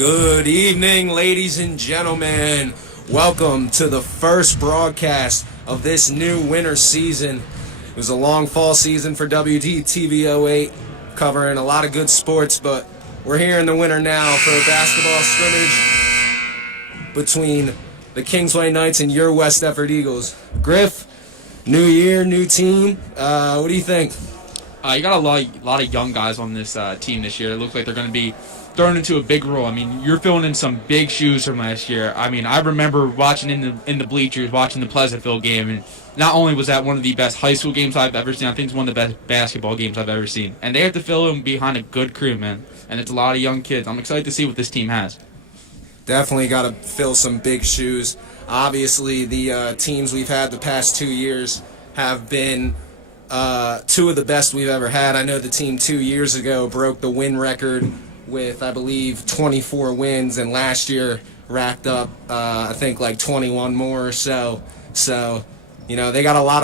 Good evening, ladies and gentlemen. Welcome to the first broadcast of this new winter season. It was a long fall season for WDTV 08, covering a lot of good sports, but we're here in the winter now for a basketball scrimmage between the Kingsway Knights and your West Effort Eagles. Griff, new year, new team. What do you think? You got a lot of young guys on this team this year. It looks like they're going to be thrown into a big role. I mean, you're filling in some big shoes from last year. I mean, I remember watching in the bleachers, watching the Pleasantville game, and not only was that one of the best high school games I've ever seen, I think it's one of the best basketball games I've ever seen. And they have to fill in behind a good crew, man. And it's a lot of young kids. I'm excited to see what this team has. Definitely got to fill some big shoes. Obviously, the teams we've had the past 2 years have been two of the best we've ever had. I know the team 2 years ago broke the win record with, I believe, 24 wins, and last year racked up, I think, like 21 more or so. So, you know, they got a lot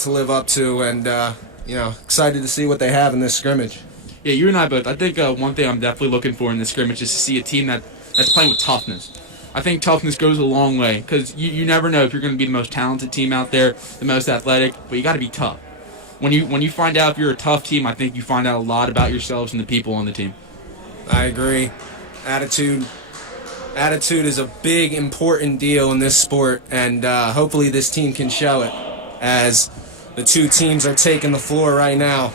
to live up to, and excited to see what they have in this scrimmage. Yeah, you and I both. I think one thing I'm definitely looking for in this scrimmage is to see a team that's playing with toughness. I think toughness goes a long way because you never know if you're going to be the most talented team out there, the most athletic, but you got to be tough. When you find out if you're a tough team, I think you find out a lot about yourselves and the people on the team. I agree. Attitude is a big, important deal in this sport, and hopefully this team can show it as the two teams are taking the floor right now.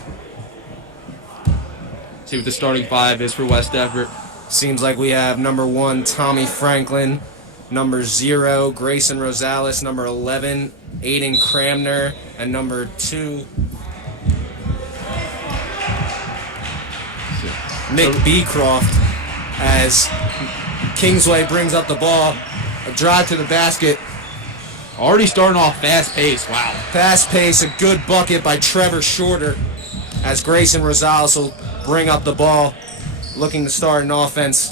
See what the starting five is for West Everett. Seems like we have number 1, Tommy Franklin, number 0, Grayson Rosales, number 11, Aiden Cramner, and number 2, Nick Beecroft, as Kingsway brings up the ball. A drive to the basket. Already starting off fast pace. Wow. Fast pace, a good bucket by Trevor Shorter, as Grayson Rosales will bring up the ball, looking to start an offense.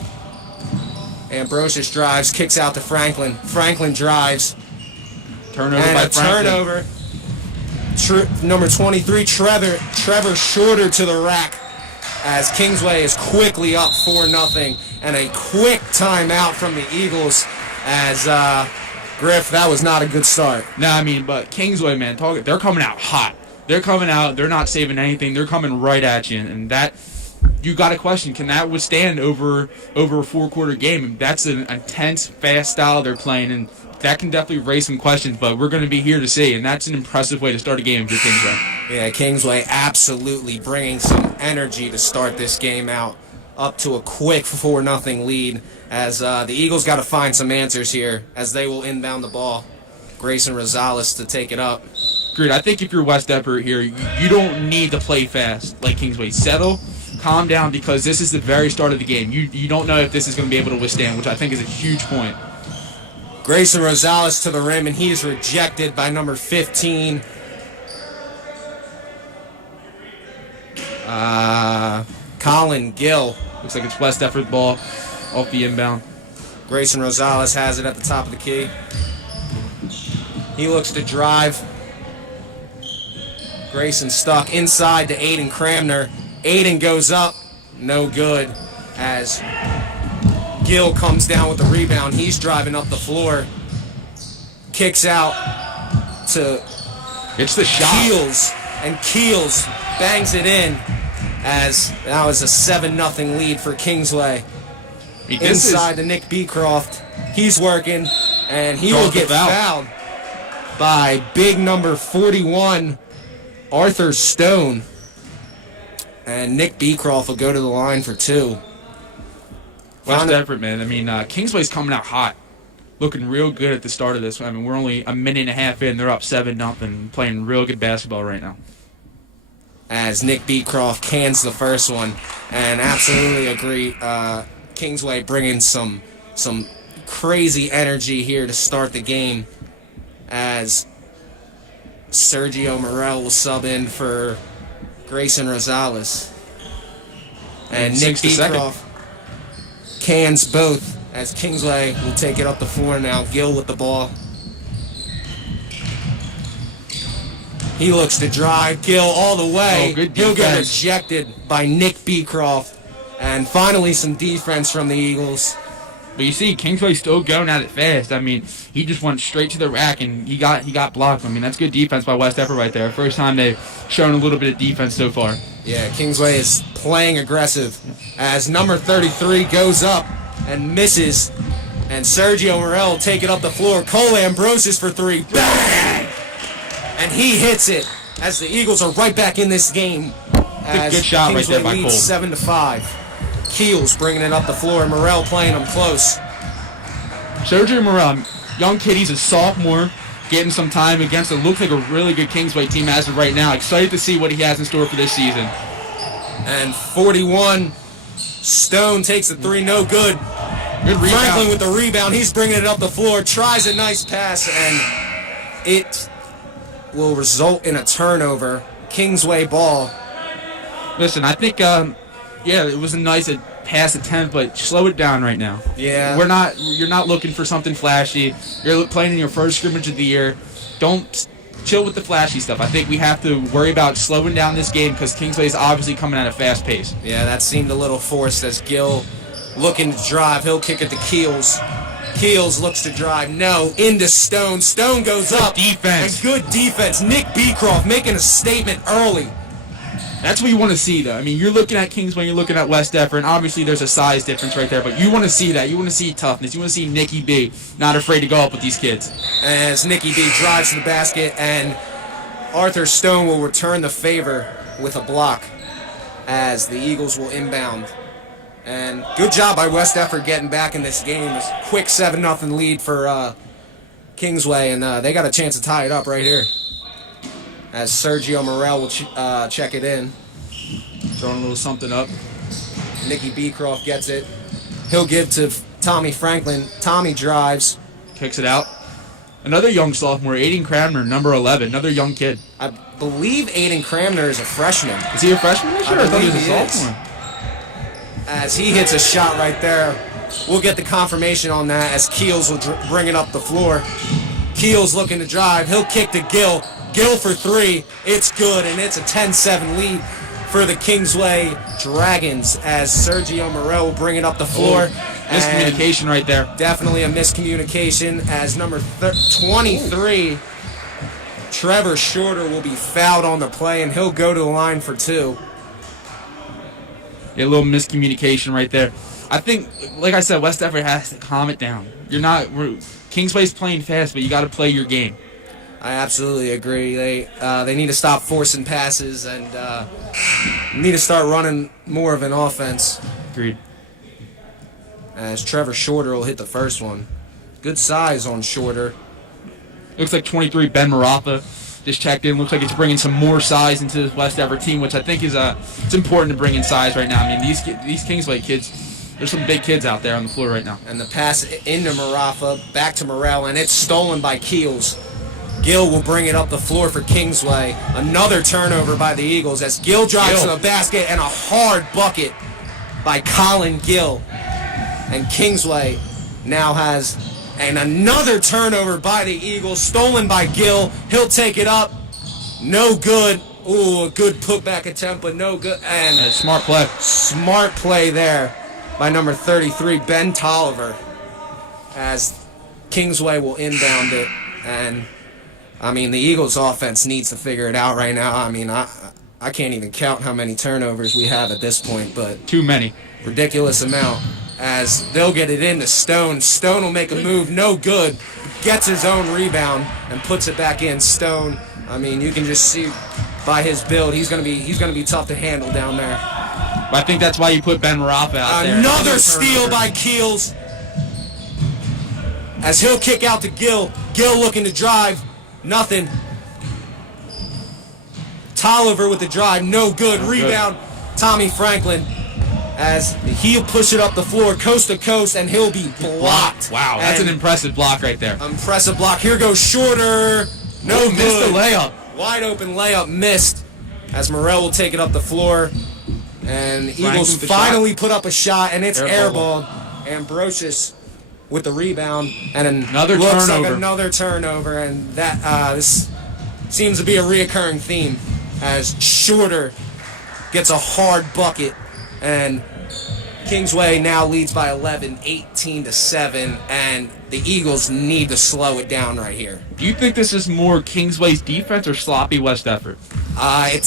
Ambrosius drives, kicks out to Franklin. Franklin drives. Turnover and by a Franklin. Turnover. Number 23, Trevor Shorter to the rack, as Kingsway is quickly up 4-0, and a quick timeout from the Eagles as Griff, that was not a good start. No, I mean, but Kingsway, man, they're coming out hot. They're coming out, they're not saving anything. They're coming right at you, and that, you got to question, can that withstand over a 4-quarter game? That's an intense, fast style they're playing, and that can definitely raise some questions, but we're going to be here to see, and that's an impressive way to start a game for Kingsway. Yeah, Kingsway absolutely bringing some energy to start this game out, up to a quick 4-0 lead, as the Eagles got to find some answers here, as they will inbound the ball. Grayson Rosales to take it up. Agreed. I think if you're West Everett here, you don't need to play fast like Kingsway. Settle, calm down, because this is the very start of the game. You don't know if this is going to be able to withstand, which I think is a huge point. Grayson Rosales to the rim, and he is rejected by number 15. Colin Gill. Looks like it's West Effort ball off the inbound. Grayson Rosales has it at the top of the key. He looks to drive. Grayson stuck inside to Aiden Cramner. Aiden goes up. No good, as Gill comes down with the rebound. He's driving up the floor. Kicks out to It's the shot. Keels bangs it in, as that was a 7-0 lead for Kingsway. Inside to Nick Beecroft. He's working, and he will get fouled by big number 41, Arthur Stone. And Nick Beecroft will go to the line for 2. West Effort, man. I mean, Kingsway's coming out hot. Looking real good at the start of this. I mean, we're only a minute and a half in. They're up 7-0, playing real good basketball right now. As Nick Beecroft cans the first one, and absolutely agree. Kingsway bringing some crazy energy here to start the game, as Sergio Morel will sub in for Grayson Rosales. And Nick Beecroft cans both, as Kingsway will take it up the floor now. Gill with the ball. He looks to drive. Gill all the way. Oh, good He'll get defense. rejected by Nick Beecroft, And finally some defense from the Eagles. But you see, Kingsway still going at it fast. I mean, he just went straight to the rack, and he got blocked. I mean, that's good defense by West Effort right there. First time they've shown a little bit of defense so far. Yeah, Kingsway is playing aggressive as number 33 goes up and misses. And Sergio Morel will take it up the floor. Cole Ambrosius for three. Bang! And he hits it as the Eagles are right back in this game. Good shot right there by Cole. 7-5. Keels bringing it up the floor. Morel playing him close. Sergio Morel, young kid, he's a sophomore, getting some time against it. Looks like a really good Kingsway team as of right now. Excited to see what he has in store for this season. And 41, Stone takes the three, no good. Good rebound. Franklin with the rebound. He's bringing it up the floor, tries a nice pass, and it will result in a turnover. Kingsway ball. Listen, I think, it was a nice pass attempt, but slow it down right now. Yeah. You're not looking for something flashy. You're playing in your first scrimmage of the year. Don't chill with the flashy stuff. I think we have to worry about slowing down this game because Kingsway is obviously coming at a fast pace. Yeah, that seemed a little forced as Gill looking to drive. He'll kick it to Keels. Keels looks to drive. No, into Stone. Stone goes up. Defense. And good defense. Nick Beecroft making a statement early. That's what you want to see, though. I mean, you're looking at Kingsway, you're looking at West Effort, and obviously there's a size difference right there, but you want to see that. You want to see toughness. You want to see Nicky B not afraid to go up with these kids. As Nicky B drives to the basket, and Arthur Stone will return the favor with a block as the Eagles will inbound. And good job by West Effort getting back in this game. It's a quick 7-0 lead for Kingsway, and they got a chance to tie it up right here. As Sergio Morel will check it in. Throwing a little something up. Nicky Beecroft gets it. He'll give to Tommy Franklin. Tommy drives. Kicks it out. Another young sophomore, Aiden Cramner, number 11. Another young kid. I believe Aiden Cramner is a freshman. Is he a freshman this year? I thought he was a sophomore. As he hits a shot right there. We'll get the confirmation on that as Keels will bring it up the floor. Keels looking to drive. He'll kick to Gill. Gill for three. It's good, and it's a 10-7 lead for the Kingsway Dragons as Sergio Morel will bring it up the floor. Miscommunication right there. Definitely a miscommunication as number 23, Trevor Shorter, will be fouled on the play, and he'll go to the line for two. Yeah, a little miscommunication right there. I think, like I said, West Effort has to calm it down. Kingsway's playing fast, but you got to play your game. I absolutely agree. They need to stop forcing passes and need to start running more of an offense. Agreed. As Trevor Shorter will hit the first one. Good size on Shorter. Looks like 23 Ben Marafa just checked in. Looks like it's bringing some more size into this West Effort team, which I think is it's important to bring in size right now. I mean, these Kingsway kids, there's some big kids out there on the floor right now. And the pass into Marafa, back to Morel, and it's stolen by Keels. Gill will bring it up the floor for Kingsway. Another turnover by the Eagles as Gill drives to the basket and a hard bucket by Colin Gill. And Kingsway now has another turnover by the Eagles, stolen by Gill. He'll take it up. No good. Ooh, a good putback attempt, but no good. And smart play. Smart play there by number 33, Ben Tolliver, as Kingsway will inbound it. And I mean, the Eagles' offense needs to figure it out right now. I mean, I can't even count how many turnovers we have at this point, but too many. Ridiculous amount. As they'll get it into Stone. Stone will make a move, no good. Gets his own rebound and puts it back in. Stone, I mean, you can just see by his build, he's gonna be tough to handle down there. But I think that's why you put Ben Marafa out there. Another steal by Keels. As he'll kick out to Gill. Gill looking to drive. Nothing. Tolliver with the drive. No good. Rebound. Tommy Franklin. As he'll push it up the floor, coast to coast, and he'll be blocked. Wow, that's an impressive block right there. Impressive block. Here goes Shorter. No good. Missed the layup. Wide open layup missed. As Morel will take it up the floor. And Eagles finally put up a shot, and it's airballed. Ambrosius with the rebound, and another looks turnover. like another turnover, and that this seems to be a reoccurring theme as Shorter gets a hard bucket, and Kingsway now leads by 11, 18-7, and the Eagles need to slow it down right here. Do you think this is more Kingsway's defense or sloppy West effort? I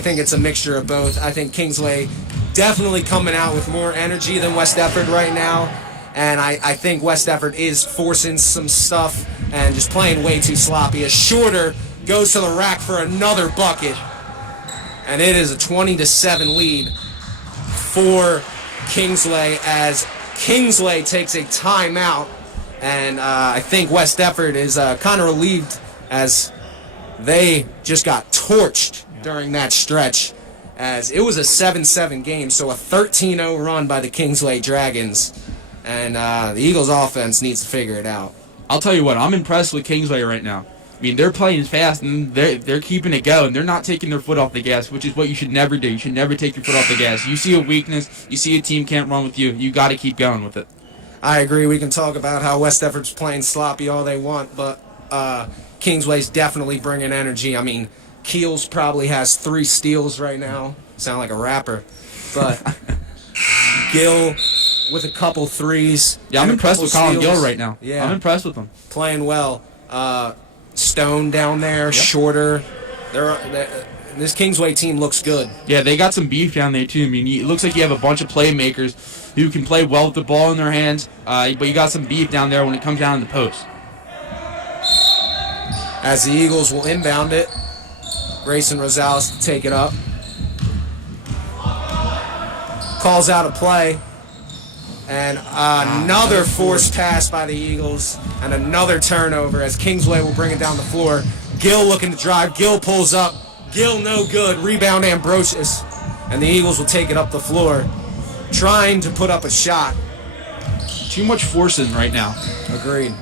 think it's a mixture of both. I think Kingsway definitely coming out with more energy than West Effort right now, and I think West Effort is forcing some stuff and just playing way too sloppy. A Shorter goes to the rack for another bucket, and it is a 20-7 lead for Kingsway as Kingsway takes a timeout, and I think West Effort is kind of relieved as they just got torched during that stretch, as it was a 7-7 game, so a 13-0 run by the Kingsway Dragons, and the Eagles offense needs to figure it out. I'll tell you what, I'm impressed with Kingsway right now. I mean, they're playing fast, and they're keeping it going. They're not taking their foot off the gas, which is what you should never do. You should never take your foot off the gas. You see a weakness, you see a team can't run with you, you got to keep going with it. I agree. We can talk about how West Effort's playing sloppy all they want, but Kingsway's definitely bringing energy. I mean, Keels probably has 3 steals right now. Sound like a rapper. But Gill with a couple threes. Yeah, I'm impressed with Colin Gill right now. Yeah. I'm impressed with him. Playing well. Stone down there, yep. Shorter. This Kingsway team looks good. Yeah, they got some beef down there, too. I mean, it looks like you have a bunch of playmakers who can play well with the ball in their hands, but you got some beef down there when it comes down to the post. As the Eagles will inbound it, Grayson Rosales to take it up. Calls out a play. And another forced pass by the Eagles, and another turnover as Kingsway will bring it down the floor. Gill looking to drive. Gill pulls up. Gill no good. Rebound Ambrosius. And the Eagles will take it up the floor, trying to put up a shot. Too much forcing right now. Agreed.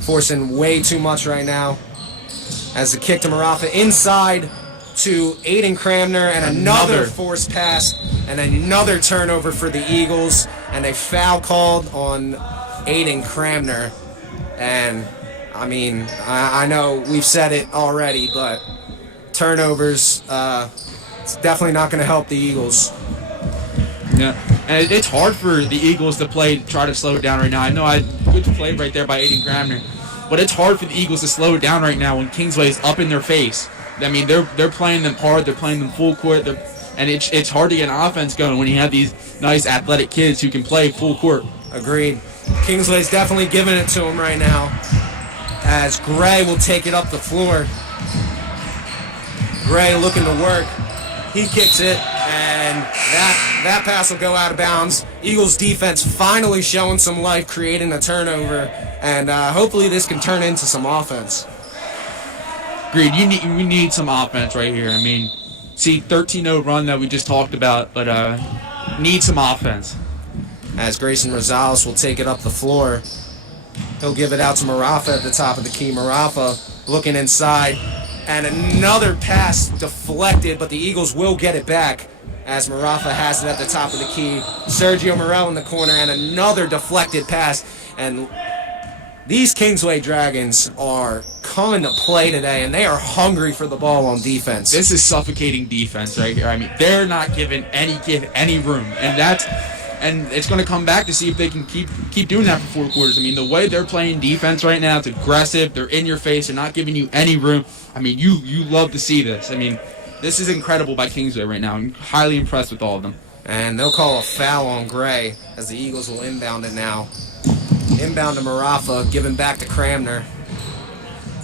Forcing way too much right now. As the kick to Marafa inside to Aiden Cramner, and another forced pass, and another turnover for the Eagles, and a foul called on Aiden Cramner. And, I mean, I know we've said it already, but turnovers, it's definitely not going to help the Eagles. Yeah, and it's hard for the Eagles to try to slow it down right now. I know good play right there by Aiden Cramner, but it's hard for the Eagles to slow it down right now when Kingsway is up in their face. I mean, they're playing them hard. They're playing them full court. And it's hard to get an offense going when you have these nice athletic kids who can play full court. Agreed. Kingsway's definitely giving it to him right now, as Gray will take it up the floor. Gray looking to work. He kicks it, and that pass will go out of bounds. Eagles defense finally showing some life, creating a turnover, and hopefully this can turn into some offense. Agreed. We need some offense right here. I mean, see, 13-0 run that we just talked about, but need some offense. As Grayson Rosales will take it up the floor. He'll give it out to Marafa at the top of the key. Marafa looking inside, and another pass deflected, but the Eagles will get it back as Marafa has it at the top of the key. Sergio Morel in the corner, and another deflected pass. And these Kingsway Dragons are coming to play today, and they are hungry for the ball on defense. This is suffocating defense right here. I mean, they're not giving any room, and it's going to come back to see if they can keep doing that for 4 quarters. I mean, the way they're playing defense right now, it's aggressive. They're in your face. They're not giving you any room. I mean, you love to see this. I mean, this is incredible by Kingsway right now. I'm highly impressed with all of them. And they'll call a foul on Gray as the Eagles will inbound it now. Inbound to Marafa, given back to Cramner.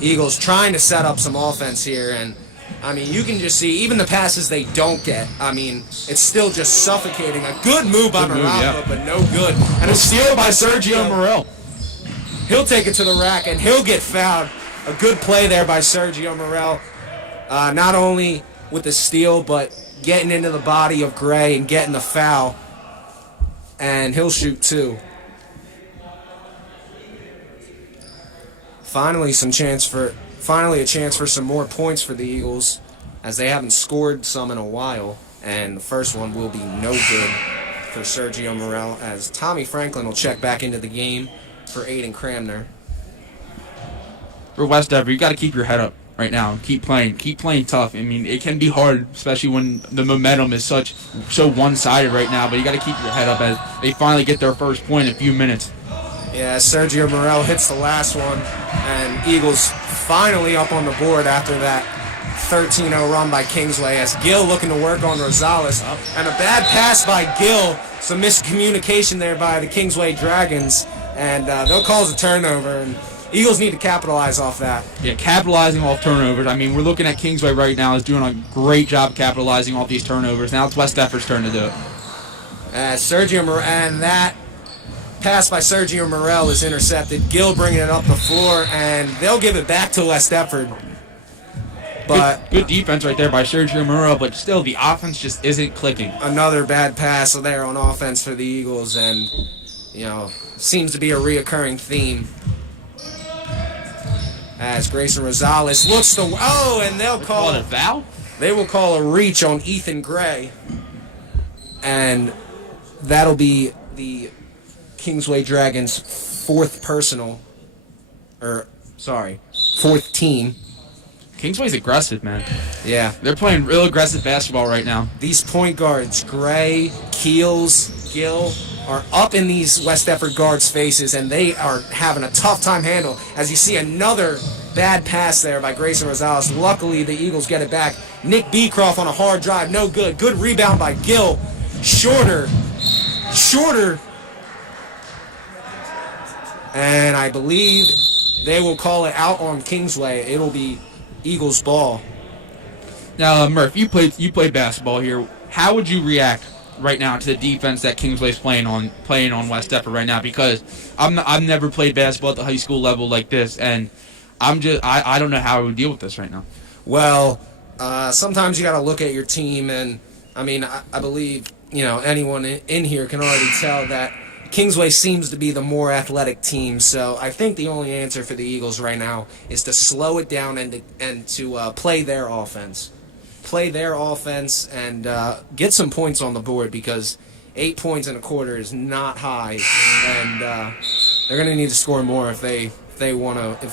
Eagles trying to set up some offense here, and I mean, you can just see even the passes they don't get. I mean, it's still just suffocating. A good move by Marafa, but no good. And a steal by Sergio Morel. He'll take it to the rack, and he'll get fouled. A good play there by Sergio Morel. Not only with the steal, but getting into the body of Gray and getting the foul. And he'll shoot 2. Finally a chance for some more points for the Eagles, as they haven't scored some in a while. And the first one will be no good for Sergio Morel, as Tommy Franklin will check back into the game for Aiden Cramner. For West Denver, you got to keep your head up. right now. Keep playing tough. I mean, it can be hard, especially when the momentum is so one-sided right now. But you got to keep your head up as they finally get their first point in a few minutes. Yeah, Sergio Morel hits the last one, and Eagles finally up on the board after that 13-0 run by Kingsway, as Gill looking to work on Rosales. And a bad pass by Gill, some miscommunication there by the Kingsway Dragons, and they'll call it a turnover, and Eagles need to capitalize off that. Yeah, capitalizing off turnovers. I mean, we're looking at Kingsway right now is doing a great job capitalizing off these turnovers. Now it's West Effort's turn to do it. Sergio Morel, and that pass by Sergio Morel is intercepted. Gill bringing it up the floor, and they'll give it back to West Effort. But good defense right there by Sergio Morel, but still the offense just isn't clicking. Another bad pass there on offense for the Eagles, and seems to be a reoccurring theme. As Grayson Rosales looks to and they'll call it a foul. They will call a reach on Ethan Gray, and that'll be the Kingsway Dragons' fourth team. Kingsway's aggressive, man. Yeah. They're playing real aggressive basketball right now. These point guards, Gray, Keels, Gill, are up in these West Effort guards' faces, and they are having a tough time handle. As you see another bad pass there by Grayson Rosales. Luckily, the Eagles get it back. Nick Beecroft on a hard drive, no good. Good rebound by Gill. Shorter. And I believe they will call it out on Kingsway. It'll be Eagles ball. Now, Murph, you played basketball here. How would you react right now to the defense that Kingsway's playing on West Effort right now? Because I've never played basketball at the high school level like this, and I don't know how I would deal with this right now. Well, sometimes you got to look at your team, and I mean, I believe anyone in here can already tell that Kingsway seems to be the more athletic team, so I think the only answer for the Eagles right now is to slow it down and to play their offense. Play their offense and get some points on the board, because 8 points in a quarter is not high, and they're going to need to score more if they want to.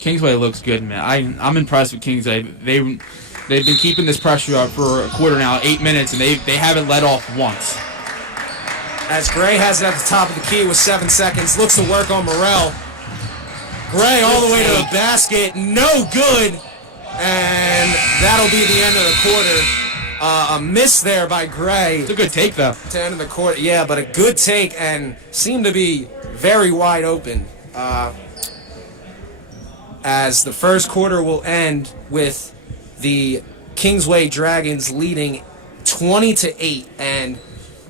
Kingsway looks good, man. I'm impressed with Kingsway. They've been keeping this pressure up for a quarter now, 8 minutes, and they haven't let off once. As Gray has it at the top of the key with 7 seconds, looks to work on Morel. Gray all the way to the basket, no good, and that'll be the end of the quarter. A miss there by Gray. It's a good take, though. To end of the quarter, yeah, but a good take, and seemed to be very wide open. As the first quarter will end with the Kingsway Dragons leading 20-8, and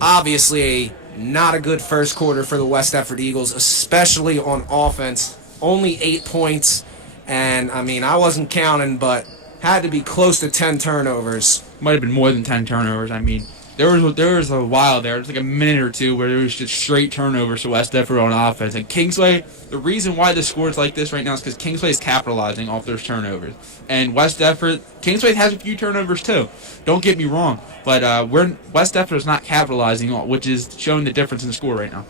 obviously not a good first quarter for the West Effort Eagles, especially on offense. Only 8 points, and I mean, I wasn't counting, but had to be close to 10 turnovers. Might have been more than 10 turnovers. I mean, there was a while there. It was like a minute or two where there was just straight turnovers to West Effort on offense. And Kingsway, the reason why the score is like this right now is because Kingsway is capitalizing off those turnovers. And West Effort, Kingsway has a few turnovers too. Don't get me wrong, but West Effort is not capitalizing on, which is showing the difference in the score right now.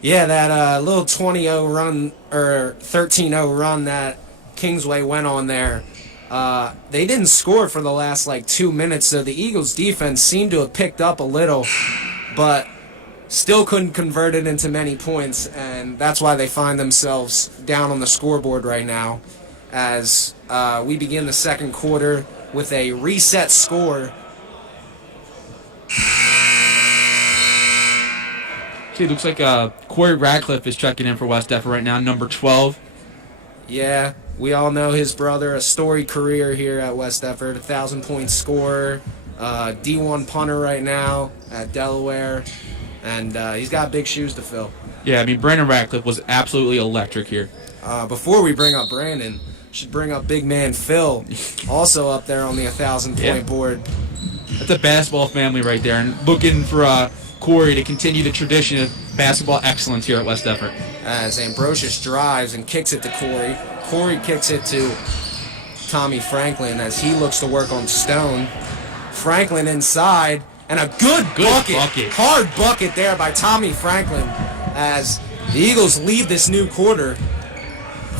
Yeah, that little 20-0 run or 13-0 run that Kingsway went on there. They didn't score for the last 2 minutes, so the Eagles' defense seemed to have picked up a little, but still couldn't convert it into many points, and that's why they find themselves down on the scoreboard right now as we begin the second quarter with a reset score. See, it looks like Corey Radcliffe is checking in for West Effort right now, number 12. Yeah, we all know his brother, a storied career here at West Effort, 1,000-point scorer, D1 punter right now at Delaware, and he's got big shoes to fill. Yeah, I mean, Brandon Radcliffe was absolutely electric here. Before we bring up Brandon, should bring up big man Phil, also up there on the 1,000-point board. That's a basketball family right there, and looking for Corey to continue the tradition of basketball excellence here at West Effort. As Ambrosius drives and kicks it to Corey. Corey kicks it to Tommy Franklin as he looks to work on Stone. Franklin inside, and a good bucket. Hard bucket there by Tommy Franklin as The Eagles lead this new quarter.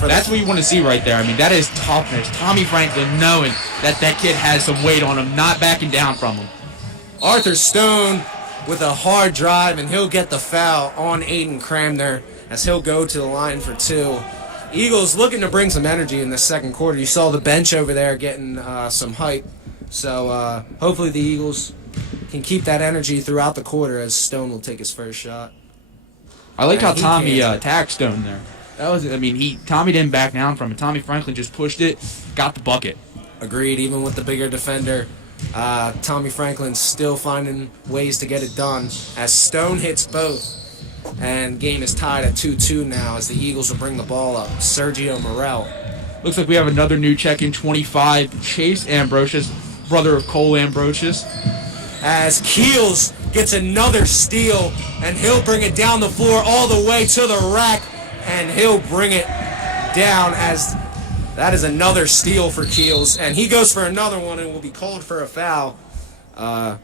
That's what you want to see right there. I mean, that is toughness. Tommy Franklin knowing that that kid has some weight on him, not backing down from him. Arthur Stone with a hard drive, and he'll get the foul on Aiden Cramner as he'll go to the line for 2. Eagles looking to bring some energy in the second quarter. You saw the bench over there getting some hype. So hopefully the Eagles can keep that energy throughout the quarter as Stone will take his first shot. I like how Tommy attacked Stone there. That was, I mean, Tommy didn't back down from it. Tommy Franklin just pushed it, got the bucket. Agreed, even with the bigger defender. Tommy Franklin's still finding ways to get it done as Stone hits both. And game is tied at 2-2 now as the Eagles will bring the ball up. Sergio Morel. Looks like we have another new check-in, 25, Chase Ambrosius, brother of Cole Ambrosius. As Keels gets another steal, and he'll bring it down the floor all the way to the rack, and he'll bring it down as that is another steal for Keels, and he goes for another one and will be called for a foul. I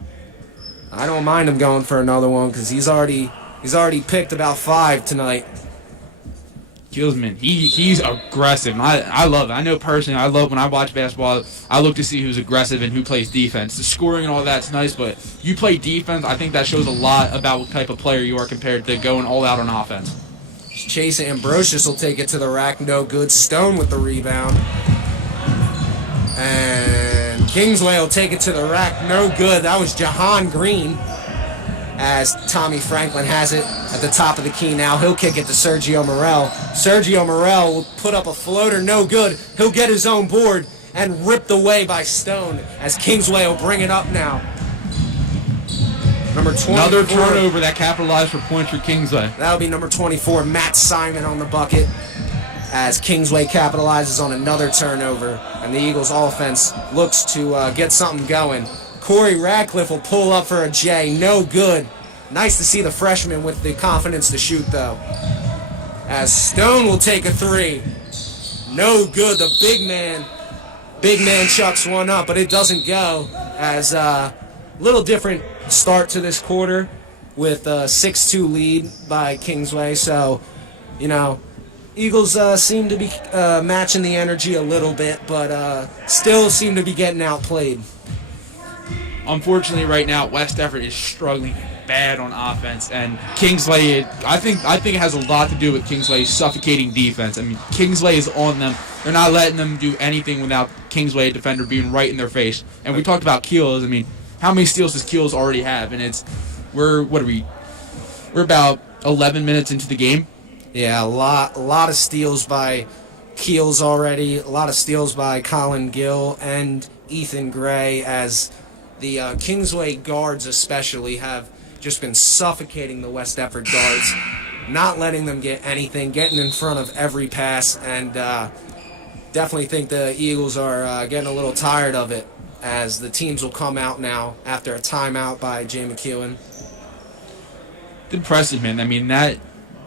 don't mind him going for another one because he's already picked about 5 tonight. Keels, man, he's aggressive. I love it. I know personally, I love when I watch basketball, I look to see who's aggressive and who plays defense. The scoring and all that's nice, but you play defense, I think that shows a lot about what type of player you are compared to going all out on offense. Chase Ambrosius will take it to the rack, no good. Stone with the rebound. And Kingsway will take it to the rack, no good. That was Jahan Green as Tommy Franklin has it at the top of the key now. He'll kick it to Sergio Morel. Sergio Morel will put up a floater, no good. He'll get his own board and ripped away by Stone as Kingsway will bring it up now. Number 24. Another turnover that capitalized for points for Kingsway. That'll be number 24, Matt Simon on the bucket as Kingsway capitalizes on another turnover. And the Eagles offense looks to get something going. Corey Radcliffe will pull up for a J. No good. Nice to see the freshman with the confidence to shoot, though. As Stone will take a 3. No good. The big man chucks one up, but it doesn't go. As little different start to this quarter with a 6-2 lead by Kingsway. So, you know, Eagles seem to be matching the energy a little bit, but still seem to be getting outplayed. Unfortunately, right now, West Effort is struggling bad on offense, and Kingsway, I think it has a lot to do with Kingsway's suffocating defense. I mean, Kingsway is on them. They're not letting them do anything without Kingsway, a defender, being right in their face. And we talked about Keels. I mean, how many steals does Keels already have? And we're about 11 minutes into the game. Yeah, a lot of steals by Keels already. A lot of steals by Colin Gill and Ethan Gray as the Kingsway guards especially have just been suffocating the West Effort guards, not letting them get anything, getting in front of every pass, and definitely think the Eagles are getting a little tired of it as the teams will come out now after a timeout by Jay McEwen. It's impressive, man. I mean, that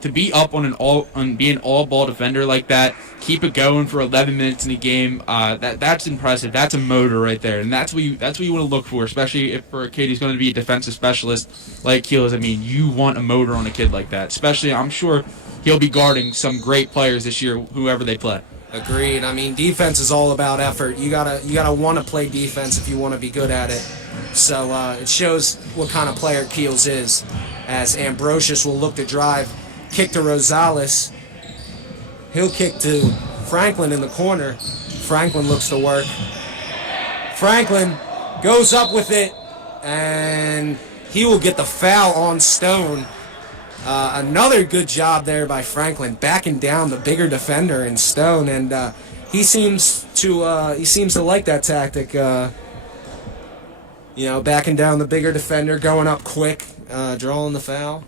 to be up on be an all-ball defender like that, keep it going for 11 minutes in a game, that's impressive. That's a motor right there, and that's what you want to look for, especially if for a kid who's going to be a defensive specialist like Keels. I mean, you want a motor on a kid like that, especially I'm sure he'll be guarding some great players this year, whoever they play. Agreed. I mean, defense is all about effort. You gotta want to play defense if you want to be good at it. So it shows what kind of player Keels is, as Ambrosius will look to drive. Kick to Rosales. He'll kick to Franklin in the corner. Franklin looks to work. Franklin goes up with it, and he will get the foul on Stone. Another good job there by Franklin, backing down the bigger defender in Stone, and he seems to like that tactic. Backing down the bigger defender, going up quick, drawing the foul.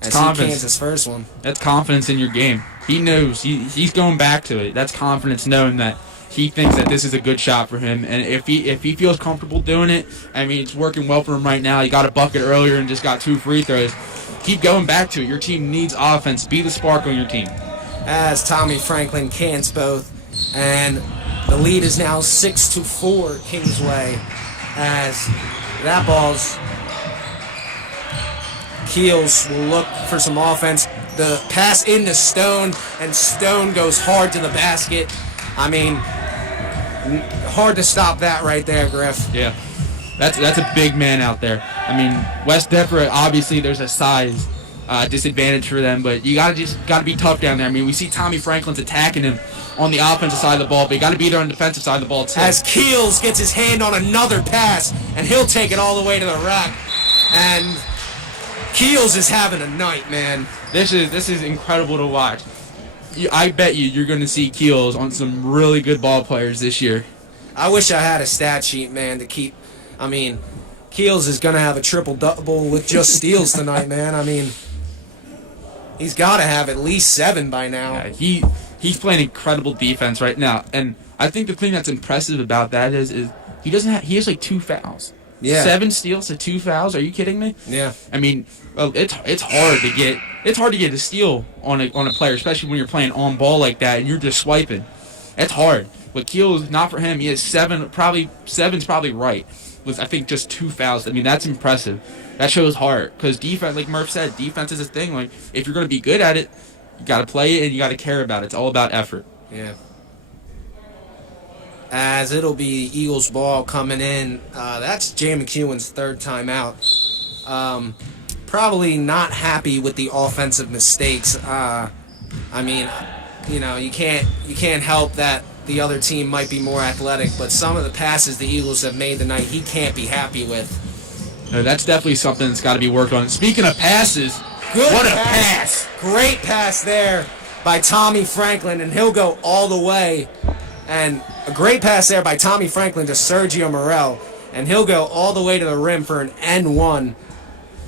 As he cans his first one. That's confidence in your game. He knows. He's going back to it. That's confidence knowing that he thinks that this is a good shot for him. And if he feels comfortable doing it, I mean, it's working well for him right now. He got a bucket earlier and just got 2 free throws. Keep going back to it. Your team needs offense. Be the spark on your team. As Tommy Franklin cans both. And the lead is now 6-4 Kingsway. As that ball's... Keels will look for some offense. the pass into Stone, and Stone goes hard to the basket. I mean, hard to stop that right there, Griff. Yeah, that's a big man out there. I mean, West Denver, obviously there's a size disadvantage for them, but you gotta be tough down there. I mean, we see Tommy Franklin's attacking him on the offensive side of the ball, but you got to be there on the defensive side of the ball too. As Keels gets his hand on another pass, and he'll take it all the way to the rack. And Keels is having a night, man. This is incredible to watch. I bet you're going to see Keels on some really good ball players this year. I wish I had a stat sheet, man, to keep. I mean, Keels is going to have a triple-double with just steals tonight, man. I mean, he's got to have at least 7 by now. Yeah, He's playing incredible defense right now, and I think the thing that's impressive about that is he has like 2 fouls. Yeah. 7 steals to 2 fouls. Are you kidding me? Yeah. I mean, it's hard to get a steal on a player, especially when you're playing on ball like that and you're just swiping. It's hard. But Keels, not for him. He has 7. Probably 7's probably right. With I think just 2 fouls. I mean, that's impressive. That shows heart, because defense, like Murph said, defense is a thing. Like, if you're going to be good at it, you got to play it and you got to care about it. It's all about effort. Yeah. As it'll be Eagles ball coming in. That's Jay McEwen's 3rd time out. Probably not happy with the offensive mistakes. I mean, you can't help that the other team might be more athletic, but some of the passes the Eagles have made tonight, he can't be happy with. No, that's definitely something that's got to be worked on. Speaking of passes, what a pass! Great pass there by Tommy Franklin, and he'll go all the way. And a great pass there by Tommy Franklin to Sergio Morel, and he'll go all the way to the rim for an N1.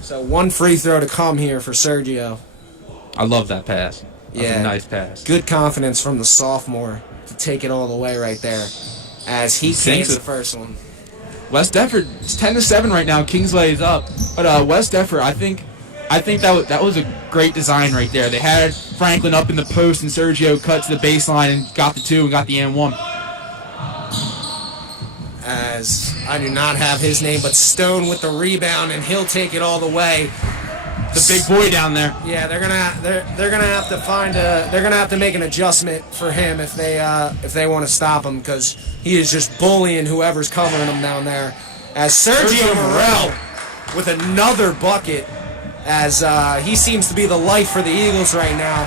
So 1 free throw to come here for Sergio. I love that pass. That's a nice pass. Good confidence from the sophomore to take it all the way right there, as he takes the first one. West Defford, it's 10-7 right now. Kingsway is up, but West Defford, I think that was a great design right there. They had Franklin up in the post, and Sergio cut to the baseline and got the 2 and got the N1. As I do not have his name, but Stone with the rebound, and he'll take it all the way. The big boy down there. Yeah, they're gonna have to they're gonna have to make an adjustment for him if they want to stop him, because he is just bullying whoever's covering him down there. As Sergio Morel with another bucket, as he seems to be the life for the Eagles right now.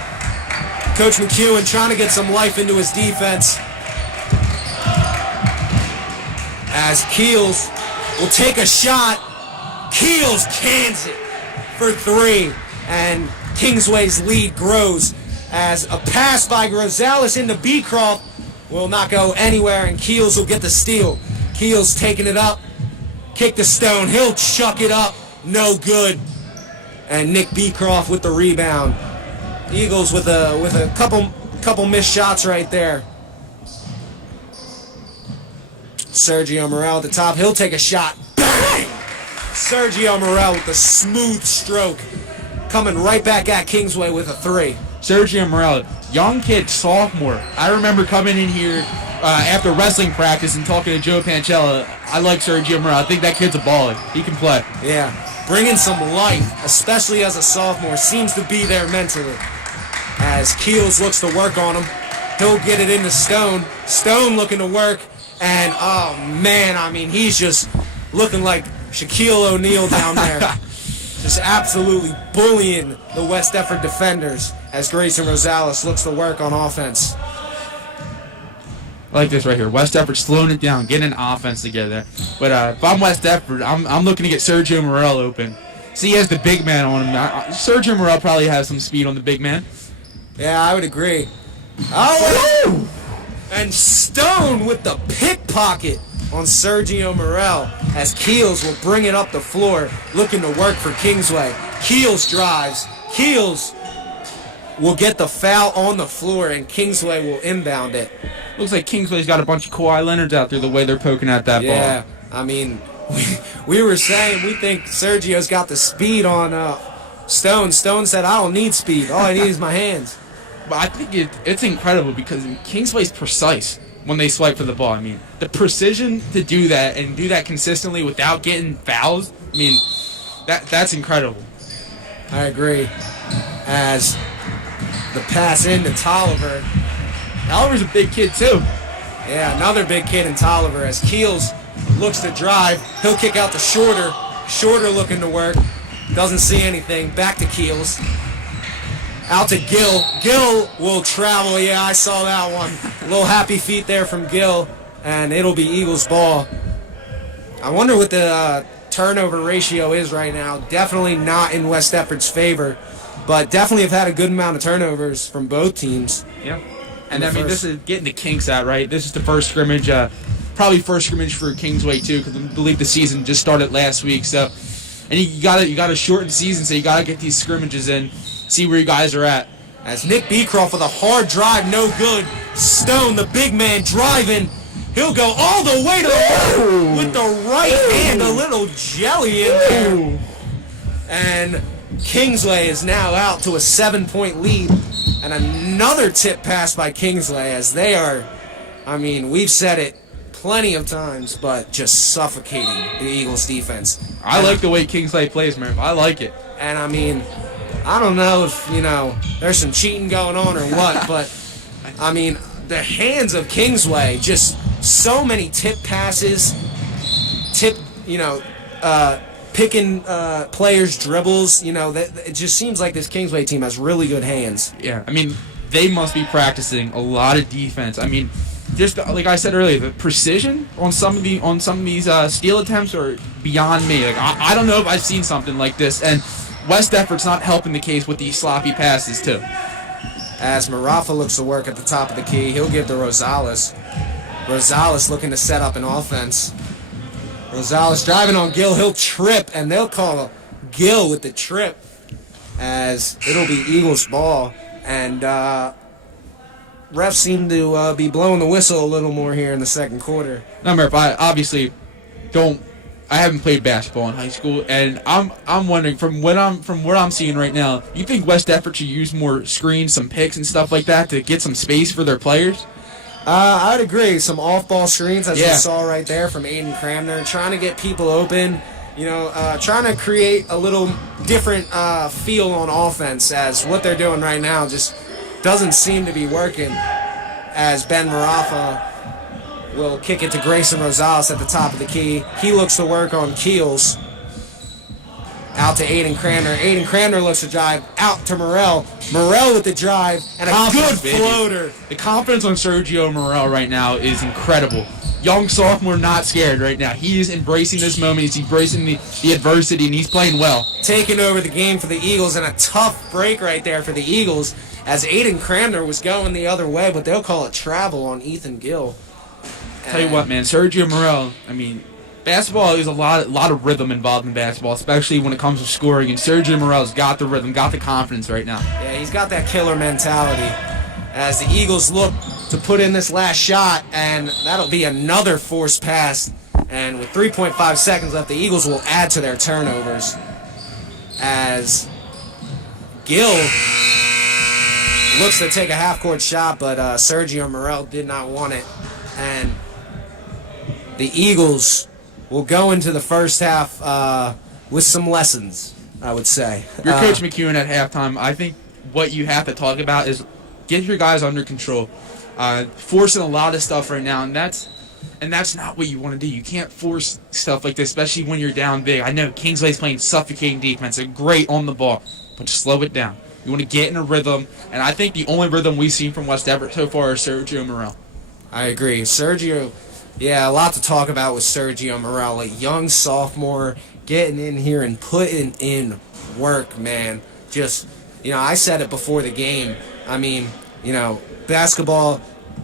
Coach McEwen trying to get some life into his defense. As Keels will take a shot. Keels cans it for 3. And Kingsway's lead grows as a pass by Rosales into Beecroft will not go anywhere, and Keels will get the steal. Keels taking it up. Kick to Stone. He'll chuck it up. No good. And Nick Beecroft with the rebound. Eagles with a couple missed shots right there. Sergio Morel at the top. He'll take a shot. Bang! Sergio Morel with a smooth stroke. Coming right back at Kingsway with a 3. Sergio Morel, young kid, sophomore. I remember coming in here after wrestling practice and talking to Joe Pancella. I like Sergio Morel. I think that kid's a baller. He can play. Yeah. Bringing some life, especially as a sophomore, seems to be there mentally. As Keels looks to work on him, he'll get it into Stone. Stone looking to work, and oh man, I mean, he's just looking like Shaquille O'Neal down there. Just absolutely bullying the West Defford defenders as Grayson Rosales looks to work on offense. I like this right here. West Defford slowing it down, getting an offense together. But if I'm West Defford, I'm looking to get Sergio Morel open. See, he has the big man on him. Sergio Morel probably has some speed on the big man. Yeah, I would agree. Oh, and Stone with the pickpocket on Sergio Morel as Keels will bring it up the floor, looking to work for Kingsway. Keels drives. Keels will get the foul on the floor, and Kingsway will inbound it. Looks like Kingsway's got a bunch of Kawhi Leonards out there the way they're poking at that ball. Yeah, I mean, we were saying we think Sergio's got the speed on Stone. Stone said, I don't need speed. All I need is my hands. But I think it's incredible because Kingsway's precise when they swipe for the ball. I mean, the precision to do that and do that consistently without getting fouls, I mean, that's incredible. I agree. as the pass into Tolliver. Oliver's a big kid too. Yeah, another big kid in Tolliver as Keels looks to drive. He'll kick out to Shorter. Shorter looking to work. Doesn't see anything. Back to Keels. Out to Gill. Gill will travel. Yeah, I saw that one. A little happy feet there from Gill, and it'll be Eagles ball. I wonder what the turnover ratio is right now. Definitely not in West Deptford's favor, but definitely have had a good amount of turnovers from both teams. Yeah. And I mean, this is getting the kinks out, right? This is the first scrimmage, probably first scrimmage for Kingsway too, because I believe the season just started last week. So, and you gotta shorten the season, so you gotta get these scrimmages in, see where you guys are at. As Nick Beecroft with a hard drive, no good. Stone, the big man, driving. He'll go all the way to the right with the right hand, a little jelly in there. And Kingsway is now out to a 7-point lead. And another tip pass by Kingsway as they are, I mean, we've said it plenty of times, but just suffocating the Eagles defense. I like the way Kingsway plays, Murph. I like it. And I mean, I don't know if, there's some cheating going on or what, but I mean, the hands of Kingsway, just so many tip passes, picking players' dribbles. It just seems like this Kingsway team has really good hands. Yeah, I mean, they must be practicing a lot of defense. I mean, just like I said earlier, the precision on some of these steal attempts are beyond me. Like I don't know if I've seen something like this, and West Deptford's not helping the case with these sloppy passes too. As Marafa looks to work at the top of the key, he'll give to Rosales. Rosales looking to set up an offense. Rosales driving on Gill. He'll trip, and they'll call Gill with the trip as it'll be Eagles ball. And refs seem to be blowing the whistle a little more here in the second quarter. Now, Murph, I haven't played basketball in high school, and I'm wondering from what I'm seeing right now, you think West Deptford should use more screens, some picks and stuff like that to get some space for their players? I would agree. Some off-ball screens, as we saw right there from Aiden Cramner, trying to get people open, trying to create a little different feel on offense, as what they're doing right now just doesn't seem to be working, as Ben Marafa will kick it to Grayson Rosales at the top of the key. He looks to work on Keels. Out to Aiden Cramner. Aiden Cramner looks to drive out to Morrell. Morrell with the drive and a good floater. The confidence on Sergio Morrell right now is incredible. Young sophomore, not scared right now. He is embracing this moment. He's embracing the adversity, and he's playing well. Taking over the game for the Eagles, and a tough break right there for the Eagles as Aiden Cramner was going the other way, but they'll call it travel on Ethan Gill. Tell you what, man, Sergio Morrell, I mean, basketball is a lot of rhythm involved in basketball, especially when it comes to scoring, and Sergio Morrell's got the rhythm, got the confidence right now. Yeah, he's got that killer mentality as the Eagles look to put in this last shot, and that'll be another forced pass. And with 3.5 seconds left, the Eagles will add to their turnovers as Gill looks to take a half-court shot, but Sergio Morrell did not want it. And the Eagles will go into the first half with some lessons, I would say. You're Coach McEwen at halftime. I think what you have to talk about is get your guys under control. Forcing a lot of stuff right now, and that's not what you want to do. You can't force stuff like this, especially when you're down big. I know Kingsway's playing suffocating defense. They're great on the ball, but just slow it down. You want to get in a rhythm, and I think the only rhythm we've seen from West Deptford so far is Sergio Morrell. I agree. Sergio, a lot to talk about with Sergio Morrell, a young sophomore getting in here and putting in work, man. Just, I said it before the game. I mean, basketball,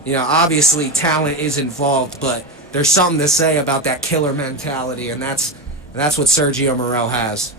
obviously talent is involved, but there's something to say about that killer mentality, and that's what Sergio Morrell has.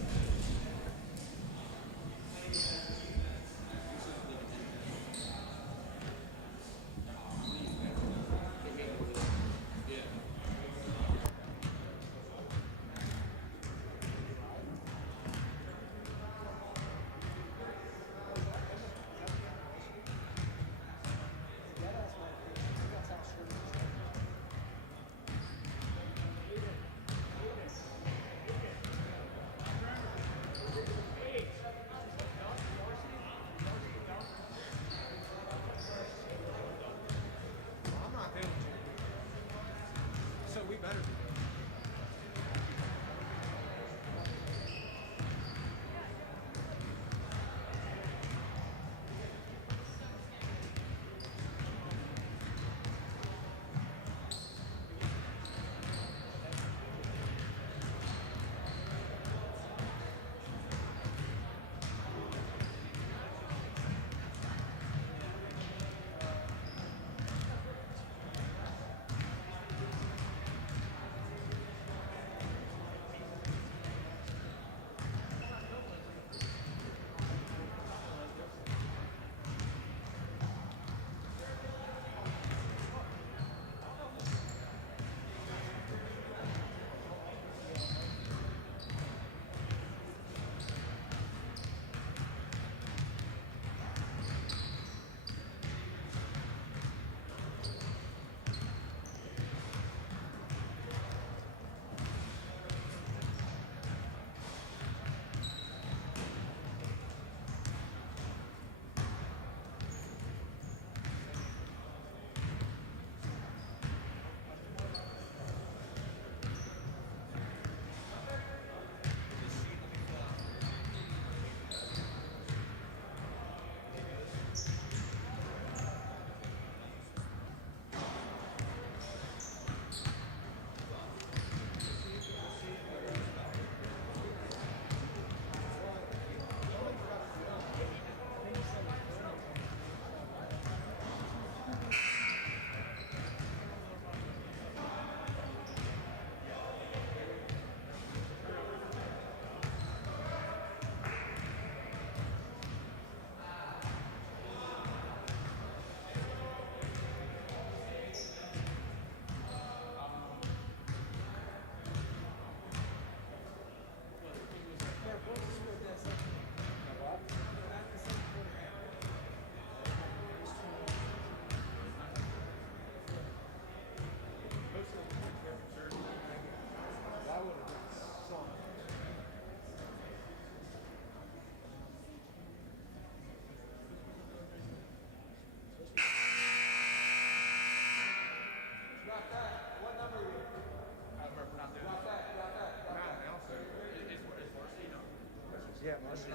Yeah, varsity.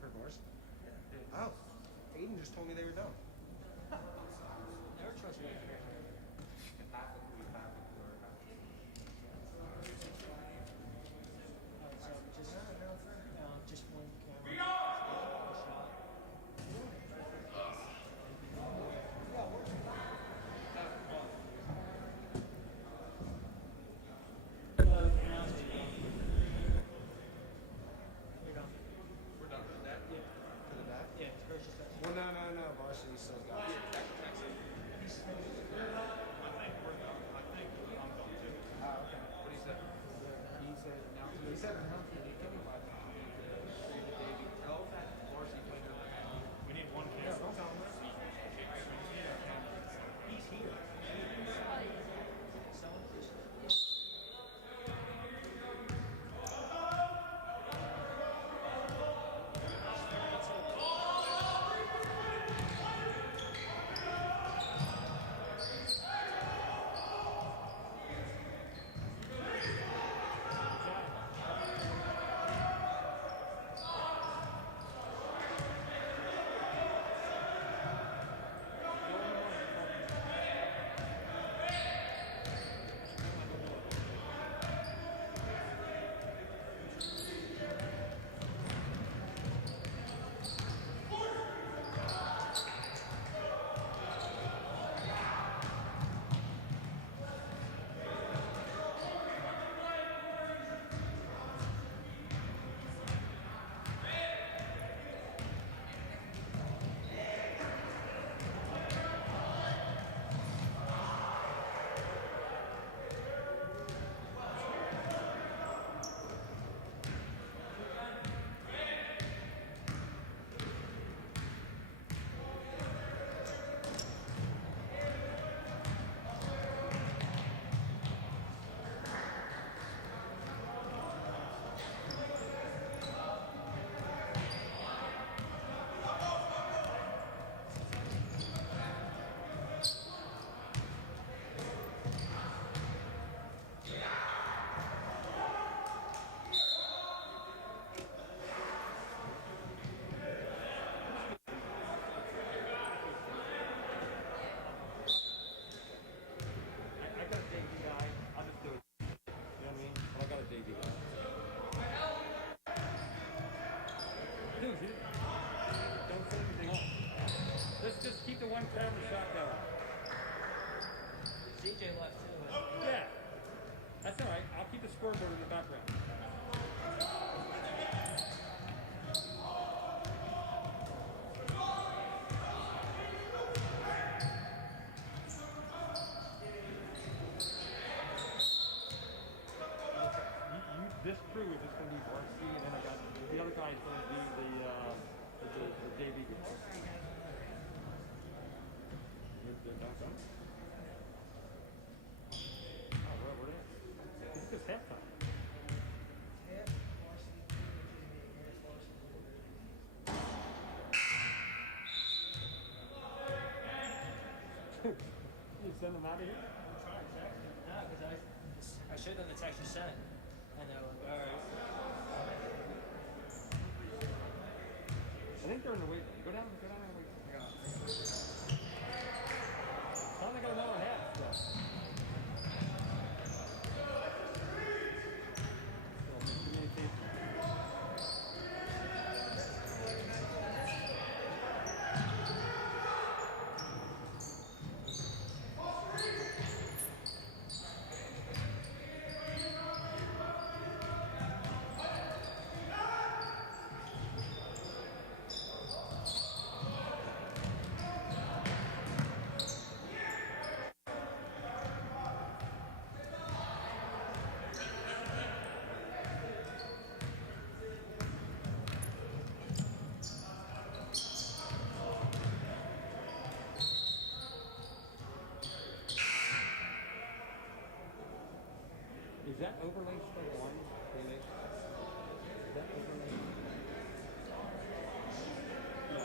For varsity? Oh, Aiden just told me they were done. Never trust me. Just one camera. Shot. We're done with that. For the back? Yeah, it's very just that. Well, no. Varsity still got it. I think we're done. I think I'm done too. Oh, okay. What do you say? He said, now He said enough. Tell that varsity player we need one Yeah, camera. don't tell him that. He's here. I got a JV guy. I'll just do it. You know what I mean? But I got a JV guy. Dude, don't set anything up. Let's just keep the one camera shot going. CJ left too. Yeah. That's all right. I'll keep the scoreboard in the background. This crew is just going to be varsity, and then I got the other guy is going to be the JV guy. They're not done? Oh, what is it? This is just halftime. You send them out of here? No, because I showed them the text you sent. And they're like, alright. I think they're in the weight room. Go down in the weight room. I don't think I know what half. Communication. Is that overlay still on? Is that overlay? No.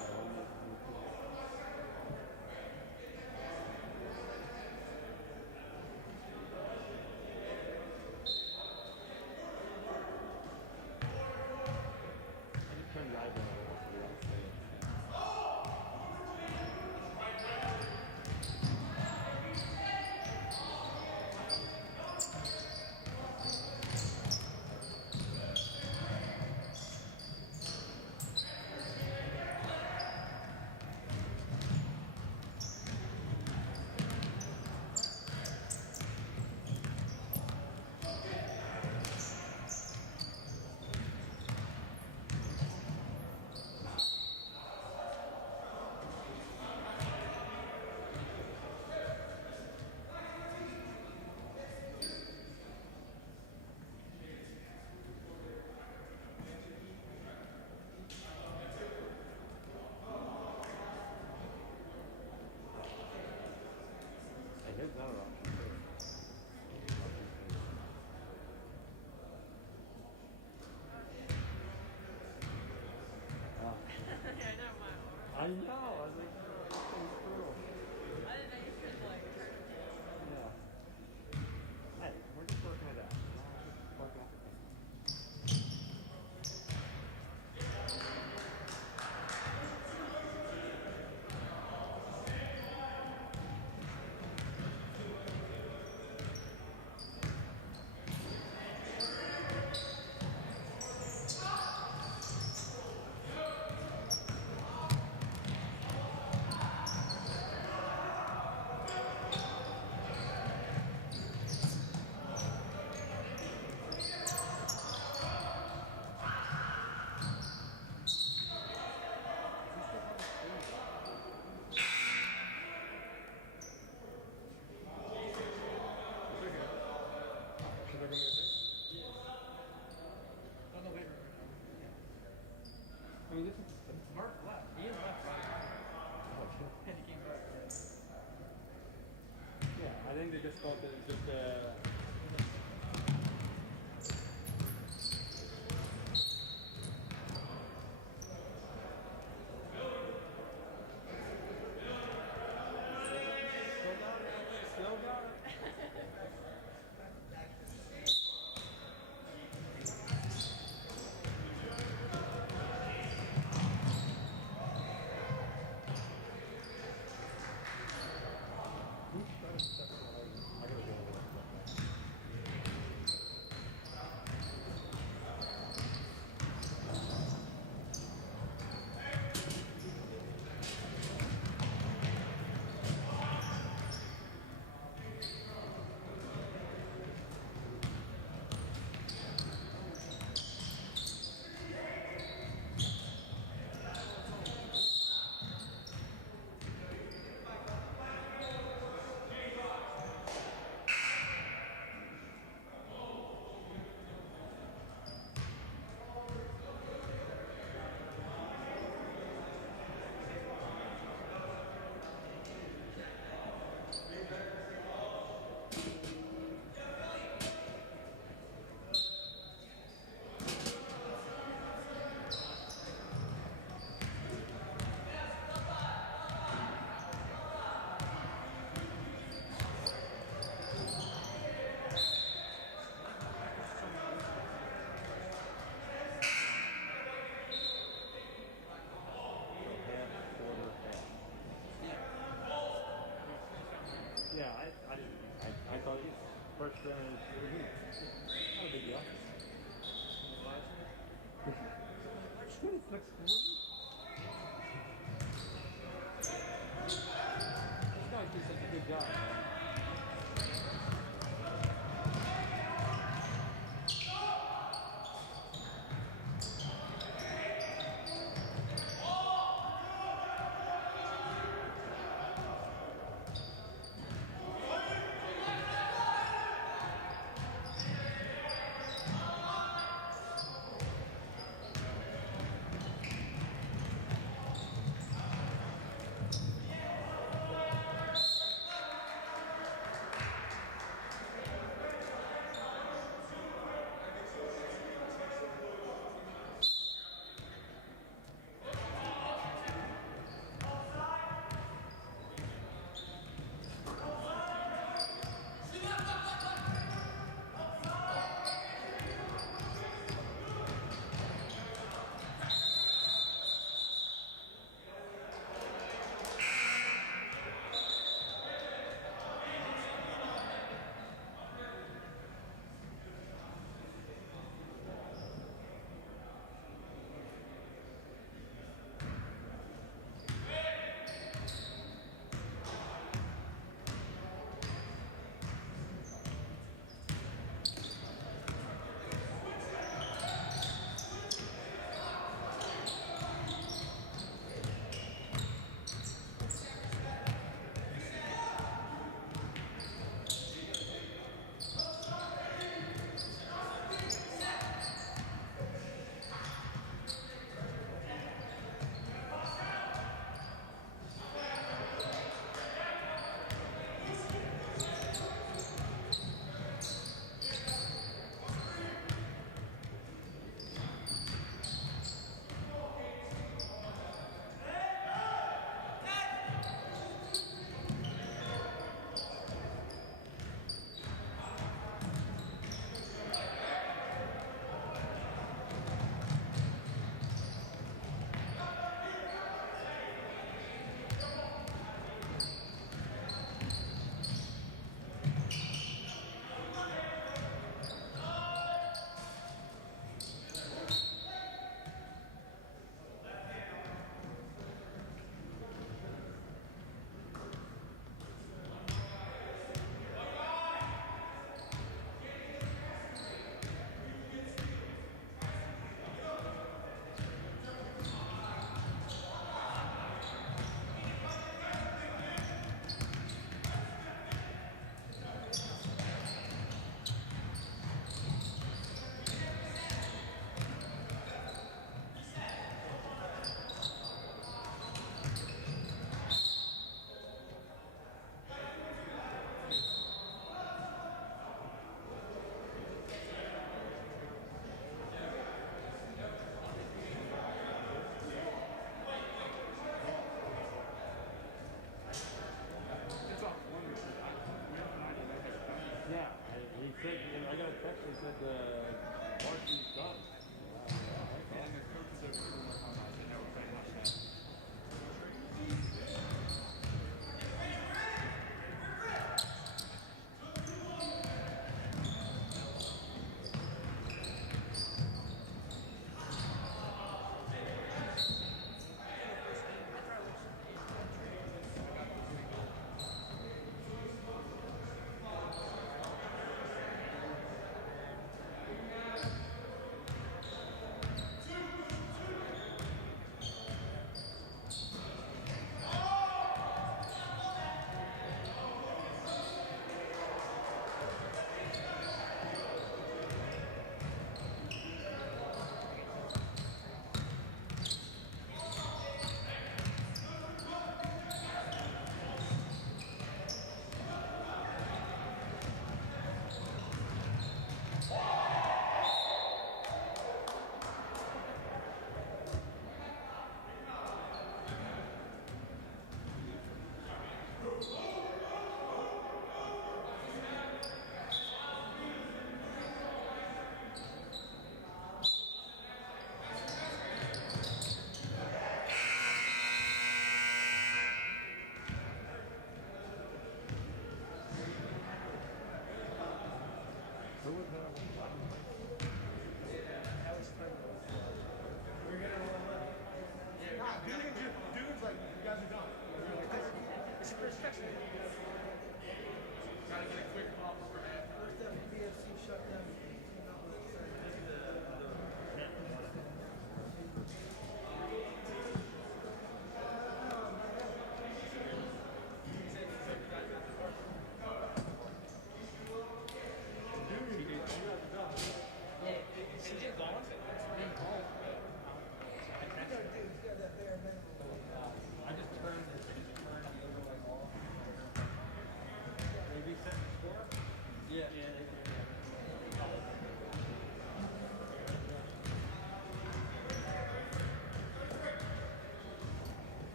I mean, this is Mark left. Ian left right. And he came back. Yeah, I think they just thought that it was just Still got it. I gotta go.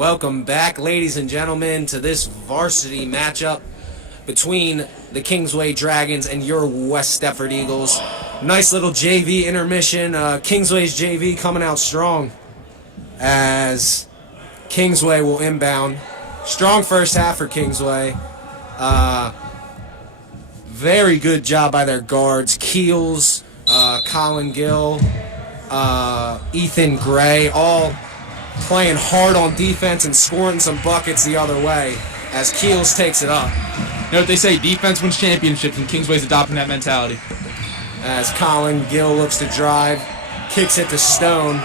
Welcome back, ladies and gentlemen, to this varsity matchup between the Kingsway Dragons and your West Stepford Eagles. Nice little JV intermission. Kingsway's JV coming out strong as Kingsway will inbound. Strong first half for Kingsway. Very good job by their guards. Keels, Colin Gill, Ethan Gray, all playing hard on defense and scoring some buckets the other way as Keels takes it up. You know what they say, defense wins championships, and Kingsway's adopting that mentality. As Colin Gill looks to drive, kicks it to Stone.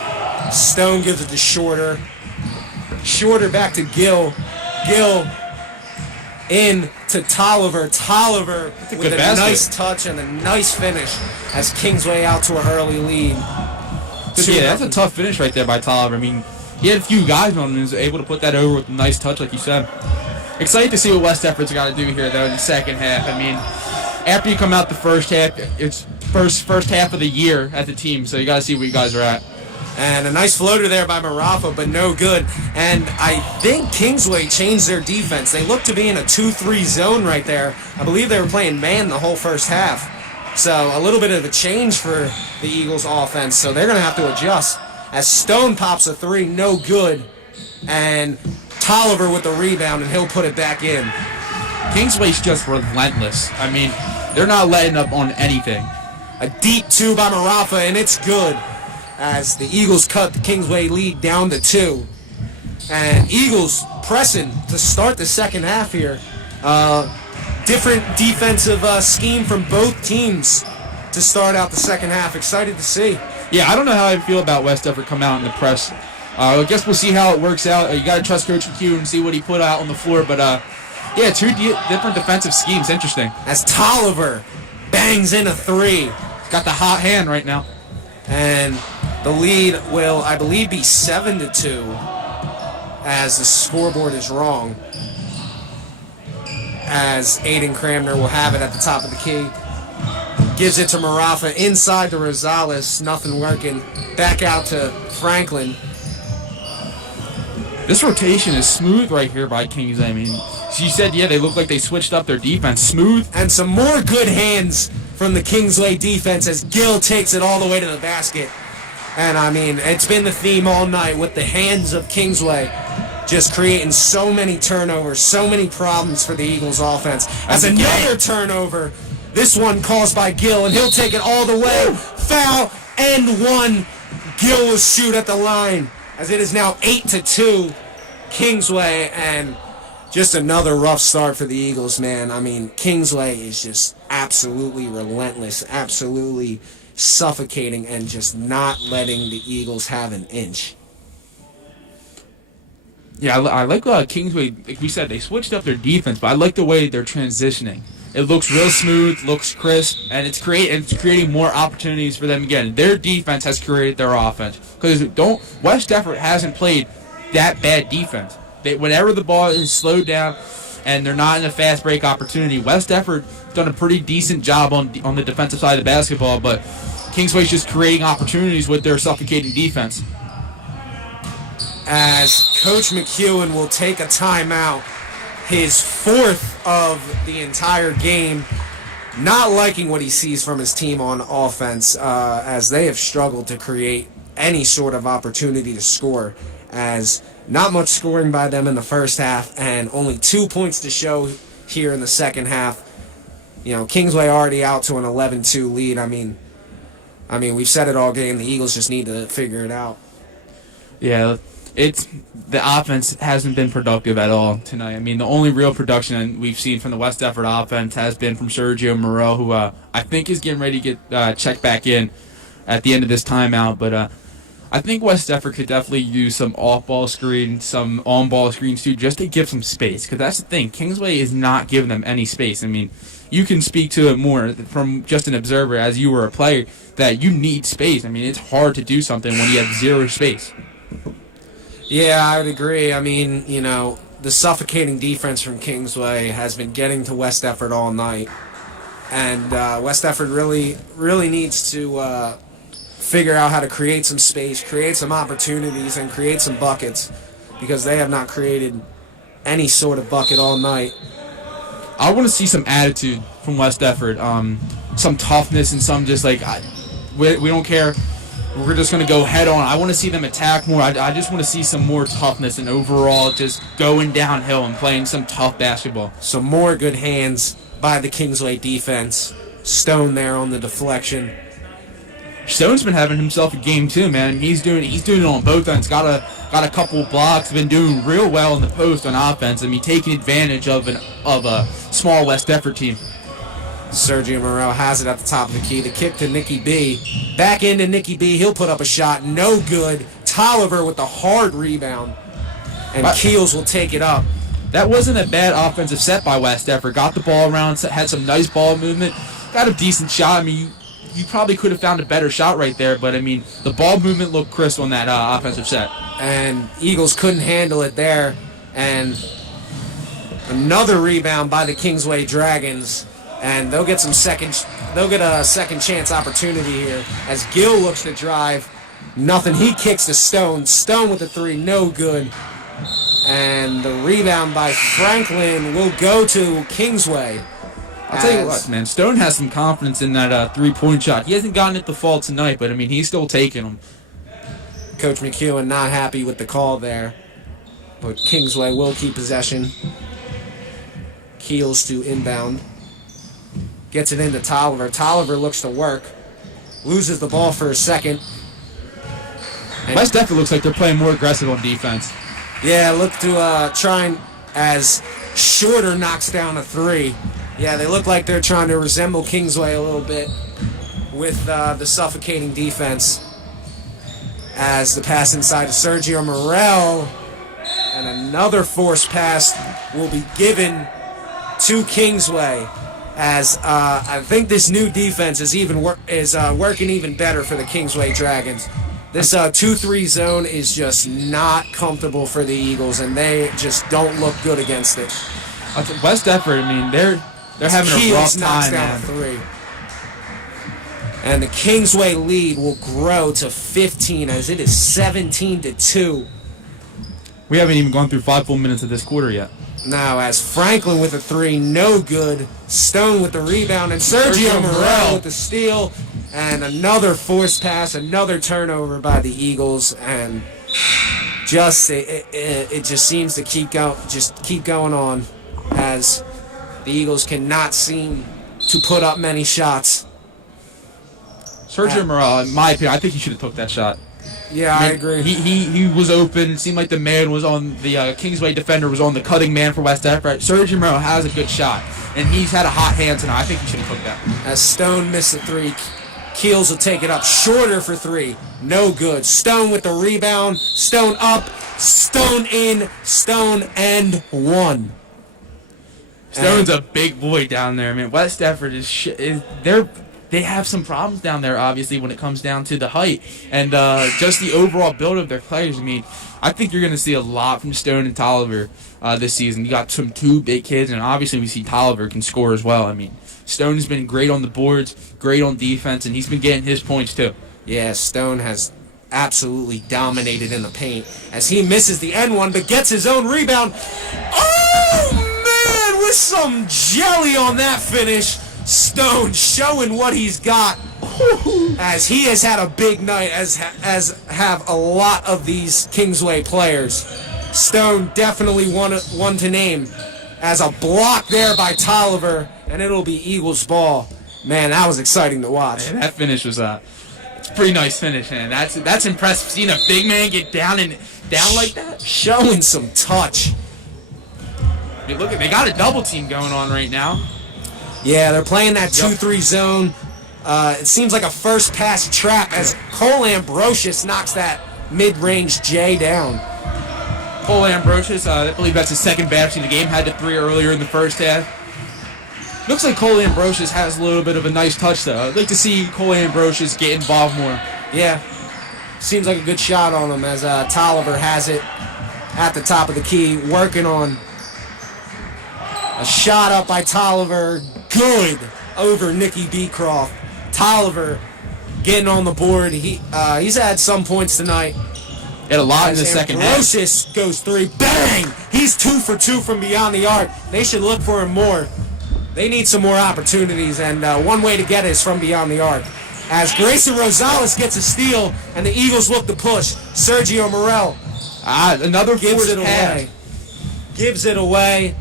Stone gives it to Shorter. Shorter back to Gill. Gill in to Tolliver. Tolliver with a nice touch and a nice finish as Kingsway out to an early lead. Yeah, that's a tough finish right there by Tolliver. I mean, he had a few guys on him and was able to put that over with a nice touch, like you said. Excited to see what West Stepford's got to do here, though, in the second half. I mean, after you come out the first half, it's first half of the year at the team, so you got to see where you guys are at. And a nice floater there by Marafa, but no good. And I think Kingsway changed their defense. They look to be in a 2-3 zone right there. I believe they were playing man the whole first half. So a little bit of a change for the Eagles offense. So they're going to have to adjust. As Stone pops a three, no good. And Tolliver with the rebound, and he'll put it back in. Kingsway's just relentless. I mean, they're not letting up on anything. A deep two by Marafa, and it's good. As the Eagles cut the Kingsway lead down to 2. And Eagles pressing to start the second half here. Different defensive scheme from both teams to start out the second half. Excited to see. Yeah, I don't know how I feel about West Stepford coming out in the press. I guess we'll see how it works out. You got to trust Coach McHugh and see what he put out on the floor. But, yeah, two different defensive schemes. Interesting. As Tolliver bangs in a three. Got the hot hand right now. And the lead will, I believe, be 7-2 as the scoreboard is wrong. As Aiden Cramner will have it at the top of the key. Gives it to Marafa inside to Rosales. Nothing working. Back out to Franklin. This rotation is smooth right here by Kings. I mean, you said, yeah, they look like they switched up their defense. Smooth. And some more good hands from the Kingsway defense as Gill takes it all the way to the basket. And, I mean, it's been the theme all night with the hands of Kingsway just creating so many turnovers, so many problems for the Eagles offense. As another turnover, this one caused by Gill, and he'll take it all the way. Foul and one. Gill will shoot at the line as it is now 8-2 Kingsway, and just another rough start for the Eagles, man. I mean, Kingsway is just absolutely relentless, absolutely suffocating, and just not letting the Eagles have an inch. Yeah, I like Kingsway. Like we said, they switched up their defense, but I like the way they're transitioning. It looks real smooth, looks crisp, and it's creating more opportunities for them again. Their defense has created their offense. Because West Stepford hasn't played that bad defense. Whenever the ball is slowed down and they're not in a fast break opportunity, West Stepford done a pretty decent job on the defensive side of the basketball, but Kingsway's just creating opportunities with their suffocating defense. As Coach McEwen will take a timeout, his fourth of the entire game, not liking what he sees from his team on offense, as they have struggled to create any sort of opportunity to score, as not much scoring by them in the first half and only 2 points to show here in the second half. You know, Kingsway already out to an 11-2 lead. I mean, we've said it all game. The Eagles just need to figure it out. Yeah, the offense hasn't been productive at all tonight. I mean, the only real production we've seen from the West Stepford offense has been from Sergio Moreau, who I think is getting ready to get checked back in at the end of this timeout. But I think West Stepford could definitely use some off-ball screens, some on-ball screens too, just to give some space. Because that's the thing, Kingsway is not giving them any space. I mean, you can speak to it more from just an observer as you were a player that you need space. I mean, it's hard to do something when you have zero space. Yeah, I would agree. I mean, you know, the suffocating defense from Kingsway has been getting to West Stepford all night. And West Stepford really needs to figure out how to create some space, create some opportunities, and create some buckets. because they have not created any sort of bucket all night. I want to see some attitude from West Effort, some toughness and some just like, we don't care. We're just going to go head on. I want to see them attack more. I just want to see some more toughness and overall just going downhill and playing some tough basketball. Some more good hands by the Kingsway defense. Stone there on the deflection. Stone's been having himself a game too, man. He's doing it on both ends. Got a couple of blocks. Been doing real well in the post on offense. I mean, taking advantage of a small West Effort team. Sergio Morel has it at the top of the key. The kick to Nicky B. Back into Nicky B. He'll put up a shot. No good. Tolliver with a hard rebound. And Keels will take it up. That wasn't a bad offensive set by West Effort. Got the ball around, had some nice ball movement. Got a decent shot. I mean, you probably could have found a better shot right there, but I mean, the ball movement looked crisp on that offensive set. And Eagles couldn't handle it there. And another rebound by the Kingsway Dragons. And they'll get a second chance opportunity here as Gill looks to drive. Nothing. He kicks to Stone. Stone with the three. No good. And the rebound by Franklin will go to Kingsway. I'll tell you what, man. Stone has some confidence in that three-point shot. He hasn't gotten it to fall tonight, but I mean, he's still taking them. Coach McEwen not happy with the call there, but Kingsway will keep possession. Keels to inbound. Gets it into Tolliver. Tolliver looks to work. Loses the ball for a second. And West Effort looks like they're playing more aggressive on defense. yeah, look to try and, as Shorter knocks down a three. Yeah, they look like they're trying to resemble Kingsway a little bit with the suffocating defense. As the pass inside to Sergio Morel. And another forced pass will be given to Kingsway. As I think this new defense is working even better for the Kingsway Dragons. This 2-3 zone is just not comfortable for the Eagles, and they just don't look good against it. West Effort, I mean, they're having a rough Keels knocks time, down man. a three. And the Kingsway lead will grow to 15 as it is 17-2. We haven't even gone through 5 full minutes of this quarter yet. Now as Franklin with a three, no good. Stone with the rebound, and Sergio Morel with the steal. And another forced pass, another turnover by the Eagles, and just it just seems to keep going on as the Eagles cannot seem to put up many shots. Sergio Morel, in my opinion, I think he should have took that shot. Yeah, I agree. He was open. It seemed like the man was on the Kingsway defender was on the cutting man for West Effort. Sergio Morel has a good shot, and he's had a hot hand tonight. I think he should have took that. As Stone missed the three, Keels will take it up. Shorter for three. No good. Stone with the rebound. Stone up. Stone in. Stone and one. Stone's a big boy down there, man. West Effort they have some problems down there, obviously, when it comes down to the height and just the overall build of their players. I mean, I think you're going to see a lot from Stone and Tolliver this season. You got two big kids, and obviously we see Tolliver can score as well. I mean, Stone's been great on the boards, great on defense, and he's been getting his points too. Yeah, Stone has absolutely dominated in the paint as he misses the end one but gets his own rebound. Oh, man, with some jelly on that finish. Stone showing what he's got as he has had a big night, as have a lot of these Kingsway players. Stone definitely one to name as a block there by Tolliver, and it'll be Eagles ball. Man, that was exciting to watch. Man, that finish was it's a pretty nice finish, man. That's impressive. Seeing a big man get down like that, showing some touch. I mean, look, they got a double team going on right now. Yeah, they're playing that 2-3 zone. It seems like a first pass trap as Cole Ambrosius knocks that mid-range J down. Cole Ambrosius, I believe that's his second basket of the game. Had the three earlier in the first half. Looks like Cole Ambrosius has a little bit of a nice touch, though. I'd like to see Cole Ambrosius get involved more. Yeah, seems like a good shot on him as Tolliver has it at the top of the key, working on a shot up by Tolliver. Good over Nicky Beecroft. Tolliver getting on the board. He's had some points tonight. Hit a lot in As the second half. Ambrosius goes 3. Bang! He's 2 for 2 from beyond the arc. They should look for him more. They need some more opportunities, and one way to get it is from beyond the arc. As Grayson Rosales gets a steal, and the Eagles look to push. Sergio Morel Another gives forced it pass. away. Gives it away.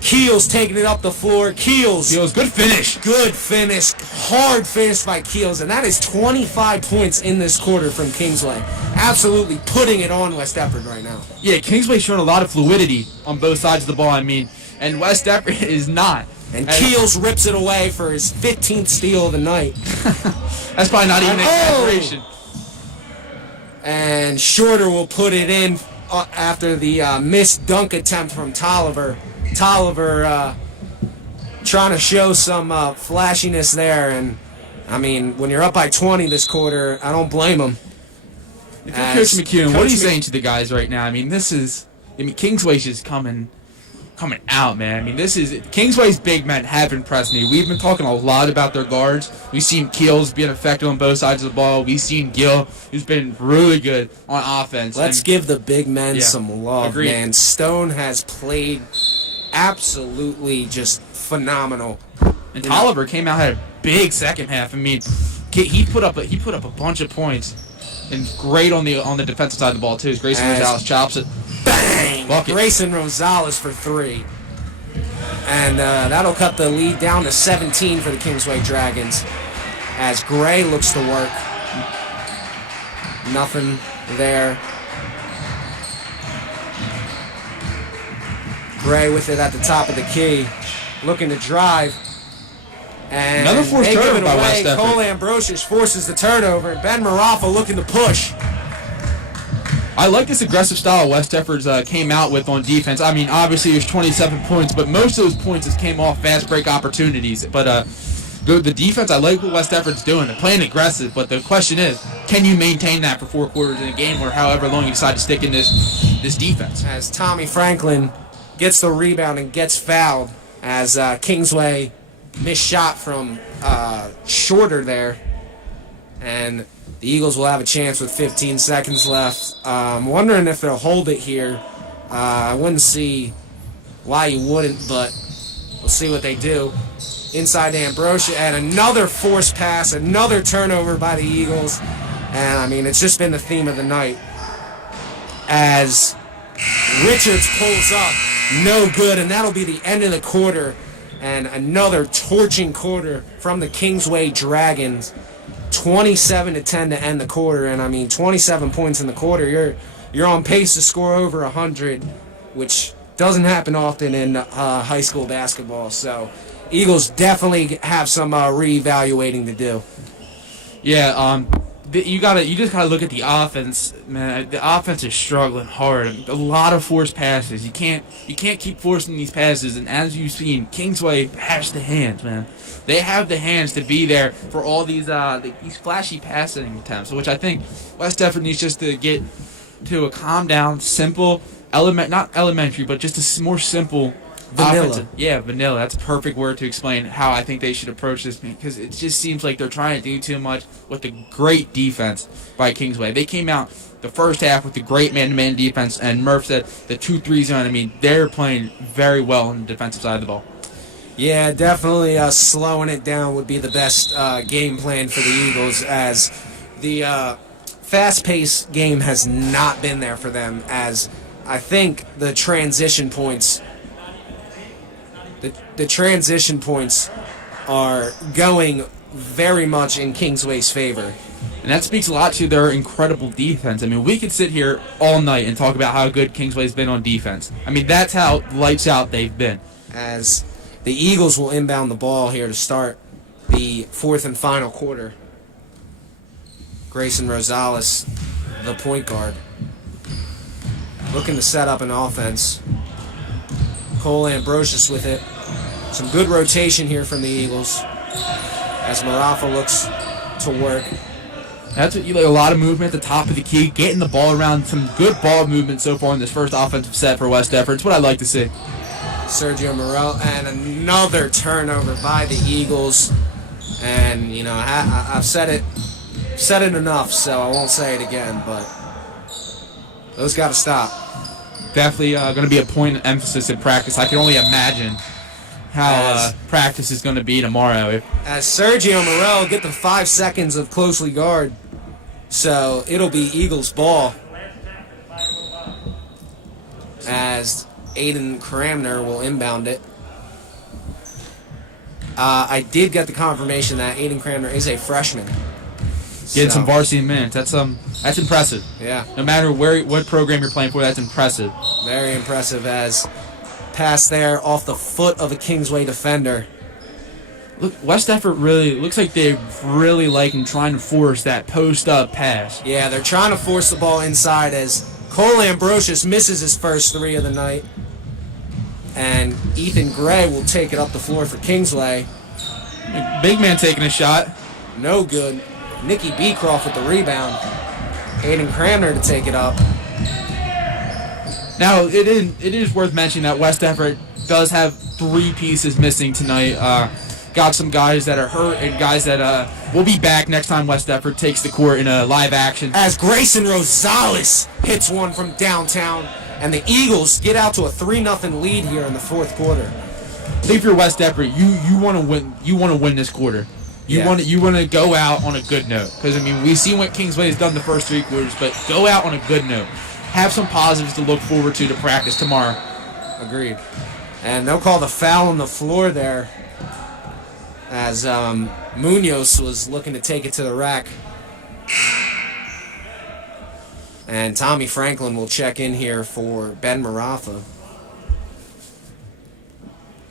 Keels taking it up the floor. Keels. Good finish. Good finish. Hard finish by Keels. And that is 25 points in this quarter from Kingsway. Absolutely putting it on West Deptford right now. Yeah, Kingsway's showing a lot of fluidity on both sides of the ball. I mean, and West Deptford is not. And Keels rips it away for his 15th steal of the night. That's probably not even an exaggeration. And Shorter will put it in after the missed dunk attempt from Tolliver. Tolliver trying to show some flashiness there. And, I mean, when you're up by 20 this quarter, I don't blame him. If you're Coach McEwen, what are you saying to the guys right now? I mean, Kingsway's just coming out, man. I mean, Kingsway's big men have impressed me. We've been talking a lot about their guards. We've seen Keels being effective on both sides of the ball. We've seen Gill, who's been really good on offense. Let's give the big men Yeah, some love, agreed. man. Stone has played absolutely just phenomenal. And Tolliver came out, had a big second half. I mean, he put up a bunch of points, and great on the defensive side of the ball too. Grayson Rosales chops it. Bang! Bucket. Grayson Rosales for 3. And that'll cut the lead down to 17 for the Kingsway Dragons. As Gray looks to work. Nothing there. Gray with it at the top of the key. Looking to drive. And Another forced they give turnover it by away. West Deptford. Cole Ambrosius forces the turnover. And Ben Marafa looking to push. I like this aggressive style West Deptford's came out with on defense. I mean, obviously there's 27 points, but most of those points just came off fast break opportunities. But the defense, I like what West Deptford's doing. They're playing aggressive, but the question is, can you maintain that for 4 quarters in a game or however long you decide to stick in this defense? As Tommy Franklin gets the rebound and gets fouled as Kingsway missed shot from Shorter there. And the Eagles will have a chance with 15 seconds left. I'm wondering if they'll hold it here. I wouldn't see why you wouldn't, but we'll see what they do. Inside to Ambrosia, and another forced pass, another turnover by the Eagles. And, I mean, it's just been the theme of the night. As Richards pulls up, no good, and that'll be the end of the quarter. And another torching quarter from the Kingsway Dragons. 27-10 to end the quarter, and I mean 27 points in the quarter. You're on pace to score over 100, which doesn't happen often in high school basketball. So Eagles definitely have some reevaluating to do. Yeah, you just gotta look at the offense, man. The offense is struggling hard. A lot of forced passes. You can't keep forcing these passes. And as you've seen, Kingsway has the hands, man. They have the hands to be there for all these flashy passing attempts, which I think West Deptford needs just to get to a calm down, simple not elementary, but just a more simple Vanilla. offensive. Yeah, vanilla. That's a perfect word to explain how I think they should approach this, because it just seems like they're trying to do too much with the great defense by Kingsway. They came out the first half with the great man-to-man defense, and Murph said the 2-3 zone. I mean, they're playing very well on the defensive side of the ball. Yeah, definitely slowing it down would be the best game plan for the Eagles, as the fast-paced game has not been there for them, as I think the transition points the transition points are going very much in Kingsway's favor. And that speaks a lot to their incredible defense. I mean, we could sit here all night and talk about how good Kingsway's been on defense. I mean, that's how lights out they've been. As the Eagles will inbound the ball here to start the fourth and final quarter. Grayson Rosales, the point guard, looking to set up an offense. Cole Ambrosius with it. Some good rotation here from the Eagles as Marafa looks to work. That's what you like, a lot of movement at the top of the key, getting the ball around, some good ball movement so far in this first offensive set for West Deptford. It's what I like to see. Sergio Morel, and another turnover by the Eagles. And, you know, I've said it enough, so I won't say it again, but Those got to stop. Definitely going to be a point of emphasis in practice. I can only imagine how practice is going to be tomorrow. As Sergio Morel get the 5 seconds of closely guard, so it'll be Eagles ball. As Aiden Cramner will inbound it. I did get the confirmation that Aiden Cramner is a freshman. Getting some varsity minutes. That's impressive. Yeah. No matter what program you're playing for, that's impressive. Very impressive as pass there off the foot of a Kingsway defender. Look, West Effort really looks like they really like and trying to force that post-up pass. Yeah, they're trying to force the ball inside as Cole Ambrosius misses his first 3 of the night. And Ethan Gray will take it up the floor for Kingsway. Big man taking a shot. No good. Nicky Beecroft with the rebound. Aiden Cramner to take it up. Now, it is worth mentioning that West Effort does have 3 pieces missing tonight. Got some guys that are hurt and guys that will be back next time West Effort takes the court in a live action. As Grayson Rosales hits one from downtown, and the Eagles get out to a 3-0 lead here in the fourth quarter. I think if you're West Effort, you want to win. You want to win this quarter. You want to go out on a good note, because I mean we've seen what Kingsway has done the first 3 quarters, but go out on a good note. Have some positives to look forward to practice tomorrow. Agreed. And they'll call the foul on the floor there, as Munoz was looking to take it to the rack. And Tommy Franklin will check in here for Ben Marafa.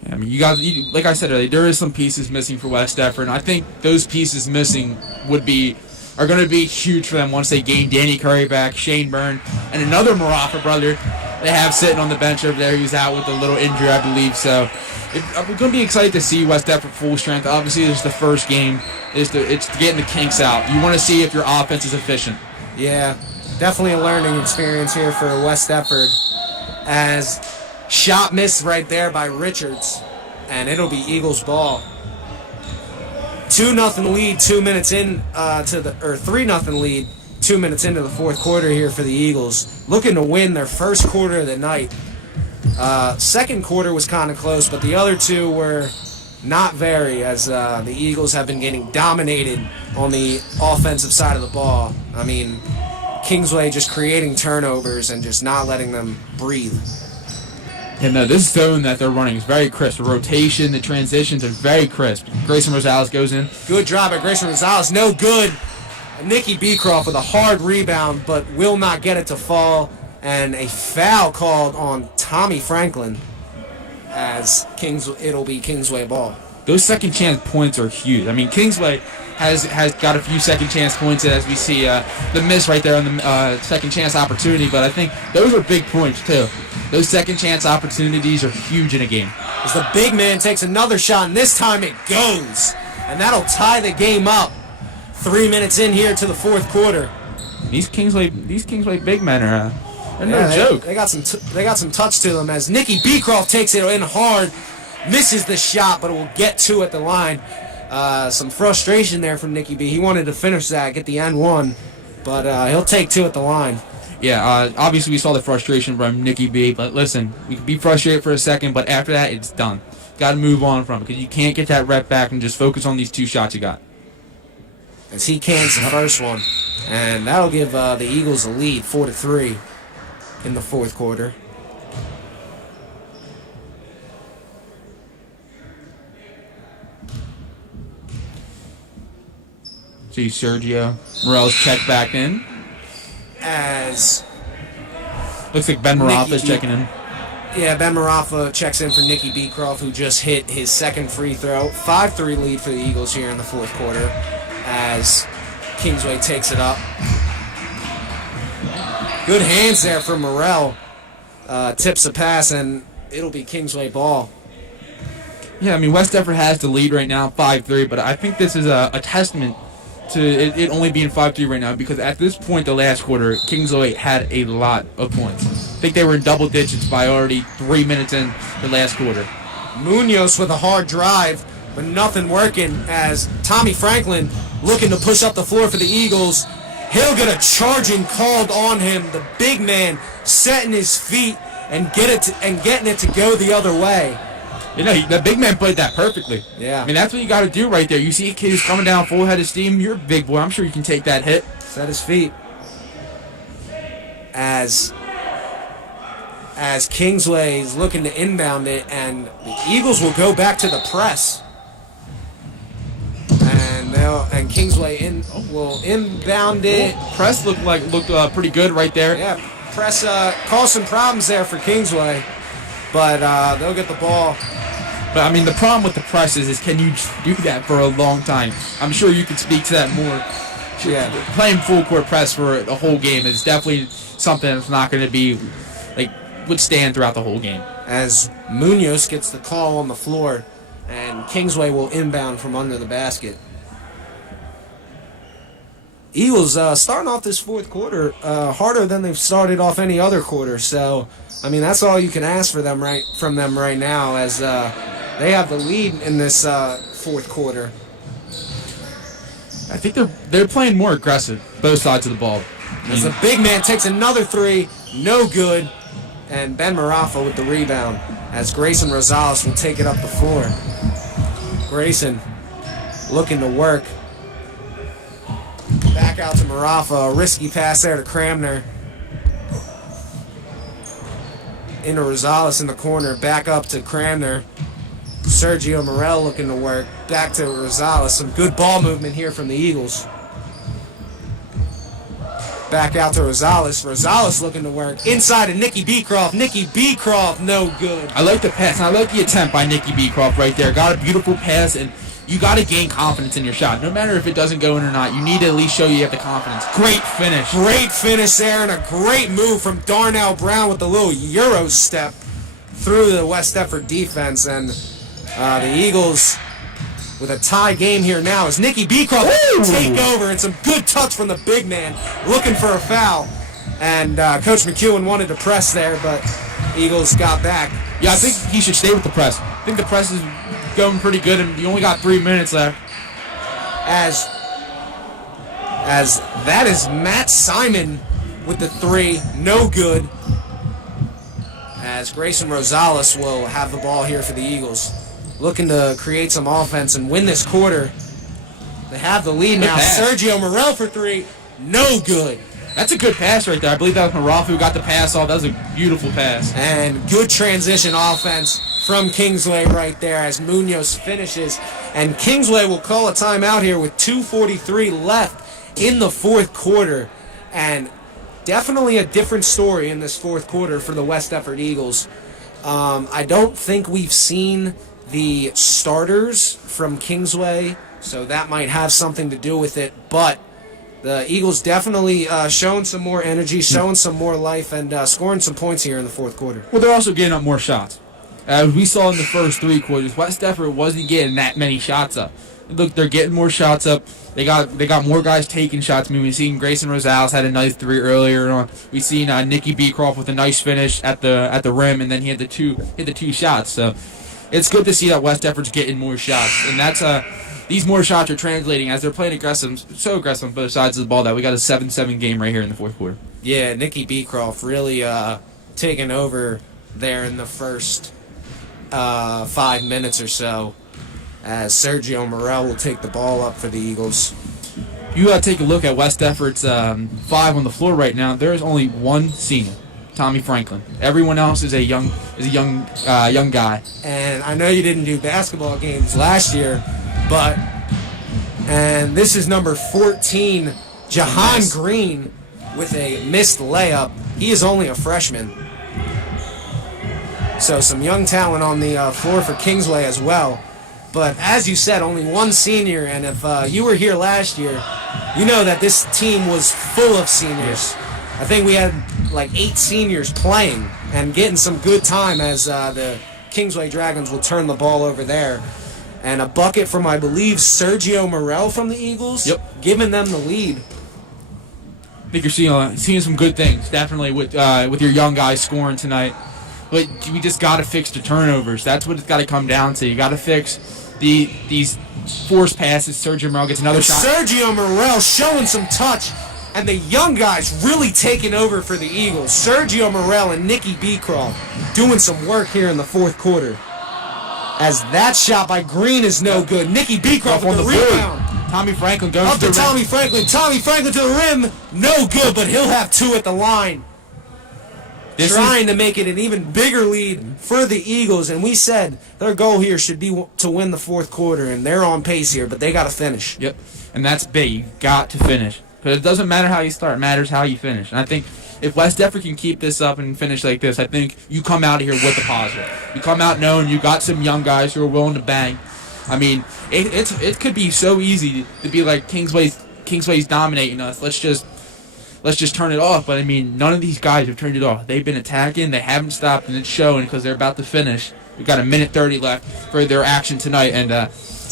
I mean, like I said earlier, there is some pieces missing for West Effort, and I think those pieces missing are going to be huge for them once they gain Danny Curry back, Shane Byrne, and another Marafa brother they have sitting on the bench over there who's out with a little injury, I believe. So we're going to be excited to see West Effort full strength. Obviously, it's the first game. It's getting the kinks out. You want to see if your offense is efficient. Yeah, definitely a learning experience here for West Effort, as shot missed right there by Richards, and it'll be Eagles ball. 2-0 lead, 2 minutes in or 3-0 lead, 2 minutes into the fourth quarter here for the Eagles, looking to win their first quarter of the night. Second quarter was kind of close, but the other 2 were not very, as the Eagles have been getting dominated on the offensive side of the ball. I mean, Kingsway just creating turnovers and just not letting them breathe. And this zone that they're running is very crisp. The rotation, the transitions are very crisp. Grayson Rosales goes in. Good drive by Grayson Rosales. No good. Nicky Beecroft with a hard rebound, but will not get it to fall. And a foul called on Tommy Franklin, as it'll be Kingsway ball. Those second chance points are huge. I mean, Kingsway has got a few second chance points, as we see the miss right there on the second chance opportunity. But I think those are big points too. Those second chance opportunities are huge in a game. As the big man takes another shot, and this time it goes, and that'll tie the game up. 3 minutes in here to the fourth quarter. These Kingsway big men are no joke. They got some touch to them, as Nicky Beecroft takes it in hard, misses the shot, but will get 2 at the line. Some frustration there from Nicky B. He wanted to finish that, get the N1, but he'll take 2 at the line. Yeah, obviously we saw the frustration from Nicky B, but listen, we can be frustrated for a second, but after that, it's done. Got to move on from it, because you can't get that rep back and just focus on these 2 shots you got. As he cans the first one, and that'll give the Eagles a lead, 4-3 in the fourth quarter. See Sergio Morel's check back in. As looks like Ben Marafa is checking in. Yeah, Ben Marafa checks in for Nicky Beecroft, who just hit his second free throw. 5-3 lead for the Eagles here in the fourth quarter, as Kingsway takes it up. Good hands there from Morel. Tips a pass, and it'll be Kingsway ball. Yeah, I mean, West Effort has the lead right now, 5-3, but I think this is a testament to it only being 5-3 right now, because at this point, the last quarter, Kingsway had a lot of points. I think they were in double digits by already 3 minutes in the last quarter. Munoz with a hard drive, but nothing working, as Tommy Franklin looking to push up the floor for the Eagles, he'll get a charging called on him. The big man setting his feet and getting it to go the other way. You know, the big man played that perfectly. Yeah. I mean, that's what you got to do right there. You see a kid who's coming down full head of steam. You're a big boy. I'm sure you can take that hit. Set his feet. As Kingsway is looking to inbound it, and the Eagles will go back to the press. And Kingsway will inbound it. Press looked pretty good right there. Yeah, press caused some problems there for Kingsway, but they'll get the ball. But I mean, the problem with the press is can you do that for a long time? I'm sure you could speak to that more. Yeah, Playing full court press for the whole game is definitely something that's not going to be withstand throughout the whole game. as Munoz gets the call on the floor, and Kingsway will inbound from under the basket. Eagles starting off this fourth quarter harder than they've started off any other quarter. So, I mean, that's all you can ask for them from them right now, as they have the lead in this fourth quarter. I think they're playing more aggressive, both sides of the ball. As the big man takes another three, no good, and Ben Marafa with the rebound, as Grayson Rosales will take it up the floor. Grayson looking to work. Back out to Marafa, a risky pass there to Cramner. Into Rosales in the corner, back up to Cramner. Sergio Morel looking to work. Back to Rosales. Some good ball movement here from the Eagles. Back out to Rosales. Rosales looking to work. Inside to Nicky Beecroft. Nicky Beecroft, no good. I like the pass. I like the attempt by Nicky Beecroft right there. Got a beautiful pass, and you got to gain confidence in your shot. No matter if it doesn't go in or not, you need to at least show you have the confidence. Great finish. Great finish there, and a great move from Darnell Brown with the little Euro step through the West Effort defense. And the Eagles with a tie game here now as Nicky Beecroft take over, and some good touch from the big man looking for a foul. And Coach McEwen wanted to press there, but Eagles got back. Yeah, I think he should stay with the press. I think the press is going pretty good, and you only got 3 minutes left. As that is Matt Simon with the three, no good. As Grayson Rosales will have the ball here for the Eagles, looking to create some offense and win this quarter. They have the lead now. Sergio Morel for three, no good. That's a good pass right there. I believe that was Marafa who got the pass off. That was a beautiful pass. And good transition offense from Kingsway right there as Munoz finishes. And Kingsway will call a timeout here with 2:43 left in the fourth quarter. And definitely a different story in this fourth quarter for the West Effort Eagles. I don't think we've seen the starters from Kingsway, so that might have something to do with it. But the Eagles definitely showing some more energy, showing some more life, and scoring some points here in the fourth quarter. Well, they're also getting up more shots. As we saw in the first three quarters, West Effort wasn't getting that many shots up. Look, they're getting more shots up. They got more guys taking shots. I mean, we've seen Grayson Rosales had a nice three earlier on. We've seen Nicky Beecroft with a nice finish at the rim, and then he had the two shots. So it's good to see that West Effort's getting more shots, and that's these more shots are translating as they're playing aggressive, so aggressive on both sides of the ball that we got a 7-7 game right here in the fourth quarter. Yeah, Nicky Beecroft really taking over there in the first 5 minutes or so, as Sergio Morel will take the ball up for the Eagles. You got to take a look at West Effort's five on the floor right now. There is only one senior, Tommy Franklin. Everyone else is a young guy. And I know you didn't do basketball games last year, and this is number 14, Jahan Green, with a missed layup. He is only a freshman. So some young talent on the floor for Kingsway as well. But as you said, only one senior, and if you were here last year, you know that this team was full of seniors. I think we had like 8 seniors playing and getting some good time as the Kingsway Dragons will turn the ball over there. And a bucket from, I believe, Sergio Morel from the Eagles, giving them the lead. I think you're seeing some good things, definitely, with your young guys scoring tonight. But we just got to fix the turnovers. That's what it's got to come down to. You got to fix these forced passes. Sergio Morel gets another shot. Sergio Morel showing some touch and the young guys really taking over for the Eagles. Sergio Morel and Nicky Beecroft doing some work here in the fourth quarter. As that shot by Green is no good. Nicky Beecroft with the rebound. Tommy Franklin goes Up to to the rim. Tommy Franklin. Tommy Franklin to the rim. No good, but he'll have 2 at the line. Trying to make it an even bigger lead for the Eagles. And we said their goal here should be to win the fourth quarter, and they're on pace here, but they got to finish. Yep, and that's big. You got to finish. Because it doesn't matter how you start. It matters how you finish. And I think if West Defford can keep this up and finish like this, I think you come out of here with the positive. You come out knowing you got some young guys who are willing to bang. I mean, it could be so easy to be like Kingsway's dominating us. Let's just turn it off. But I mean, none of these guys have turned it off. They've been attacking. They haven't stopped, and it's showing because they're about to finish. We've got 1:30 left for their action tonight, and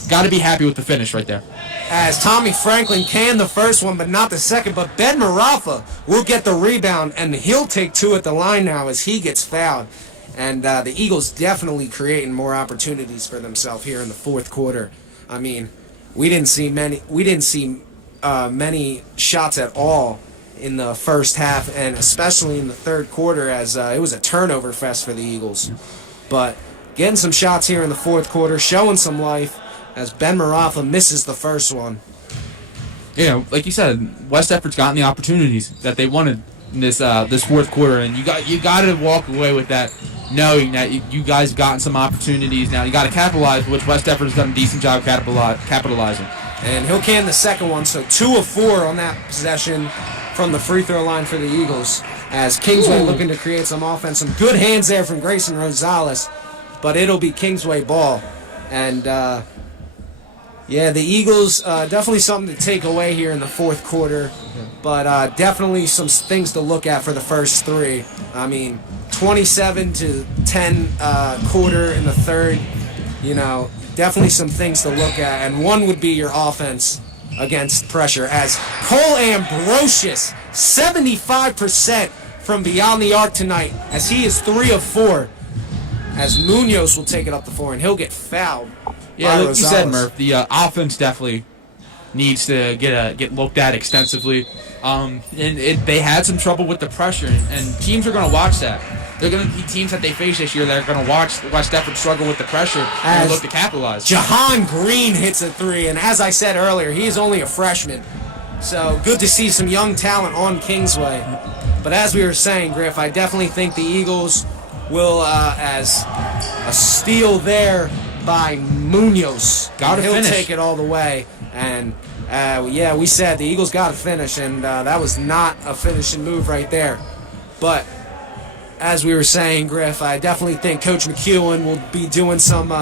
got to be happy with the finish right there. As Tommy Franklin can the first one, but not the second. But Ben Marafa will get the rebound, and he'll take 2 at the line now as he gets fouled. And the Eagles definitely creating more opportunities for themselves here in the fourth quarter. I mean, we didn't see many shots at all in the first half, and especially in the third quarter, as it was a turnover fest for the Eagles. But getting some shots here in the fourth quarter, showing some life, as Ben Marafa misses the first one. Yeah, like you said, West Defford's gotten the opportunities that they wanted in this fourth quarter, and you got to walk away with that, knowing that you guys have gotten some opportunities. Now you got to capitalize, which West Defford has done a decent job capitalizing. And he'll can the second one, so 2 of 4 on that possession from the free throw line for the Eagles. As Kingsway looking to create some offense, some good hands there from Grayson Rosales, but it'll be Kingsway ball. And yeah, the Eagles, definitely something to take away here in the fourth quarter, but definitely some things to look at for the first 3. I mean, 27-10 quarter in the third, definitely some things to look at, and one would be your offense against pressure, as Cole Ambrosius, 75% from beyond the arc tonight, as he is 3 of 4, as Munoz will take it up the floor, and he'll get fouled. Yeah, like you said, Murph, the offense definitely needs to get looked at extensively. They had some trouble with the pressure, and teams are going to watch that. They're going to be teams that they face this year that are going to watch West Defford struggle with the pressure and look to capitalize. Jahan Green hits a 3, and as I said earlier, he is only a freshman. So good to see some young talent on Kingsway. But as we were saying, Griff, I definitely think the Eagles will, as a steal there by Munoz. He'll take it all the way. And, yeah, we said the Eagles got to finish, and that was not a finishing move right there. But as we were saying, Griff, I definitely think Coach McEwen will be doing some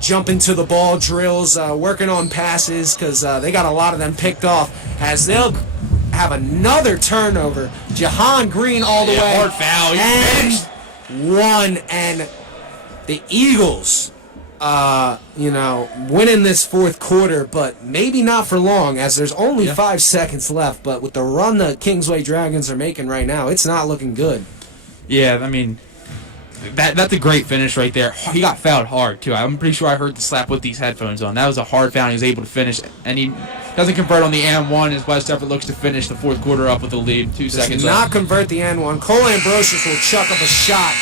jumping to the ball drills, working on passes, because they got a lot of them picked off, as they'll have another turnover. Jahan Green all the way. Hard foul. And one, and the Eagles, winning this fourth quarter, but maybe not for long, as there's only 5 seconds left. But with the run the Kingsway Dragons are making right now, it's not looking good. Yeah, I mean, that's a great finish right there. He got fouled hard, too. I'm pretty sure I heard the slap with these headphones on. That was a hard foul. He was able to finish, and he doesn't convert on the and-1 as West Defford looks to finish the fourth quarter up with the lead. 2 seconds left. Not convert the and-1. Cole Ambrosius will chuck up a shot.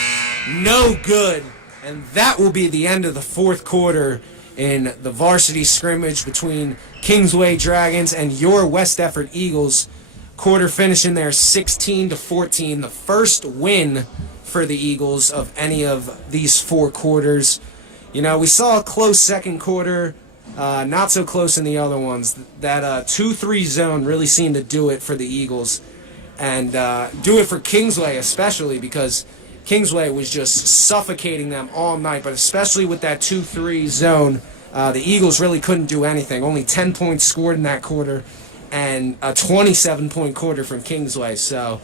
No good. And that will be the end of the fourth quarter in the varsity scrimmage between Kingsway Dragons and your West Defford Eagles. Quarter finishing there 16-14. The first win for the Eagles of any of these 4 quarters. We saw a close second quarter, not so close in the other ones. That 2-3 zone really seemed to do it for the Eagles, and do it for Kingsway especially, because Kingsway was just suffocating them all night, but especially with that 2-3 zone, the Eagles really couldn't do anything. Only 10 points scored in that quarter, and a 27-point quarter from Kingsway. So,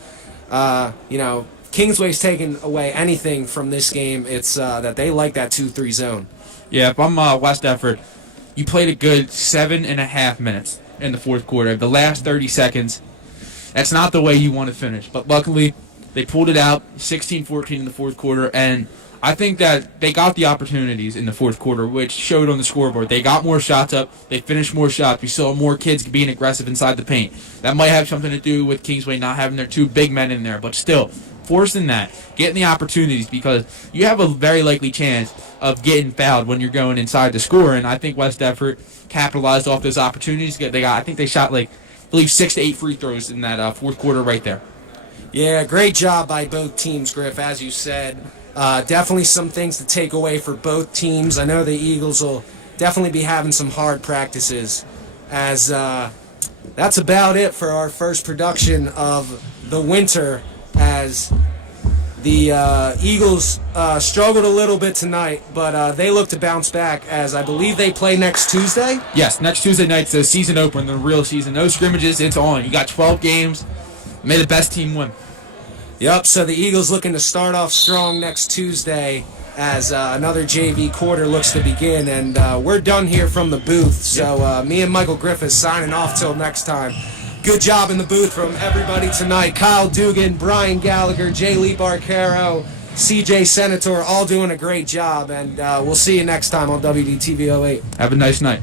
Kingsway's taking away anything from this game. It's that they like that 2-3 zone. Yeah, if I'm West Defford, you played a good 7.5 minutes in the fourth quarter. The last 30 seconds, that's not the way you want to finish. But luckily, they pulled it out, 16-14 in the fourth quarter, and I think that they got the opportunities in the fourth quarter, which showed on the scoreboard. They got more shots up. They finished more shots. We saw more kids being aggressive inside the paint. That might have something to do with Kingsway not having their two big men in there, but still, forcing that, getting the opportunities, because you have a very likely chance of getting fouled when you're going inside the score, and I think West Effort capitalized off those opportunities. I think they shot I believe 6 to 8 free throws in that fourth quarter right there. Yeah, great job by both teams, Griff, as you said. Definitely some things to take away for both teams. I know the Eagles will definitely be having some hard practices, as that's about it for our first production of the winter, as the Eagles struggled a little bit tonight, but they look to bounce back, as I believe they play next Tuesday. Yes, next Tuesday night's the season opener, the real season. No scrimmages, it's on. You got 12 games. May the best team win. Yep, so the Eagles looking to start off strong next Tuesday, as another JV quarter looks to begin, and we're done here from the booth. So me and Michael Griffith signing off till next time. Good job in the booth from everybody tonight. Kyle Dugan, Brian Gallagher, Jay Lee Barcaro, CJ Senatore, all doing a great job, and we'll see you next time on WDTV 08. Have a nice night.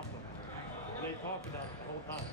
awesome. They talked about it the whole time.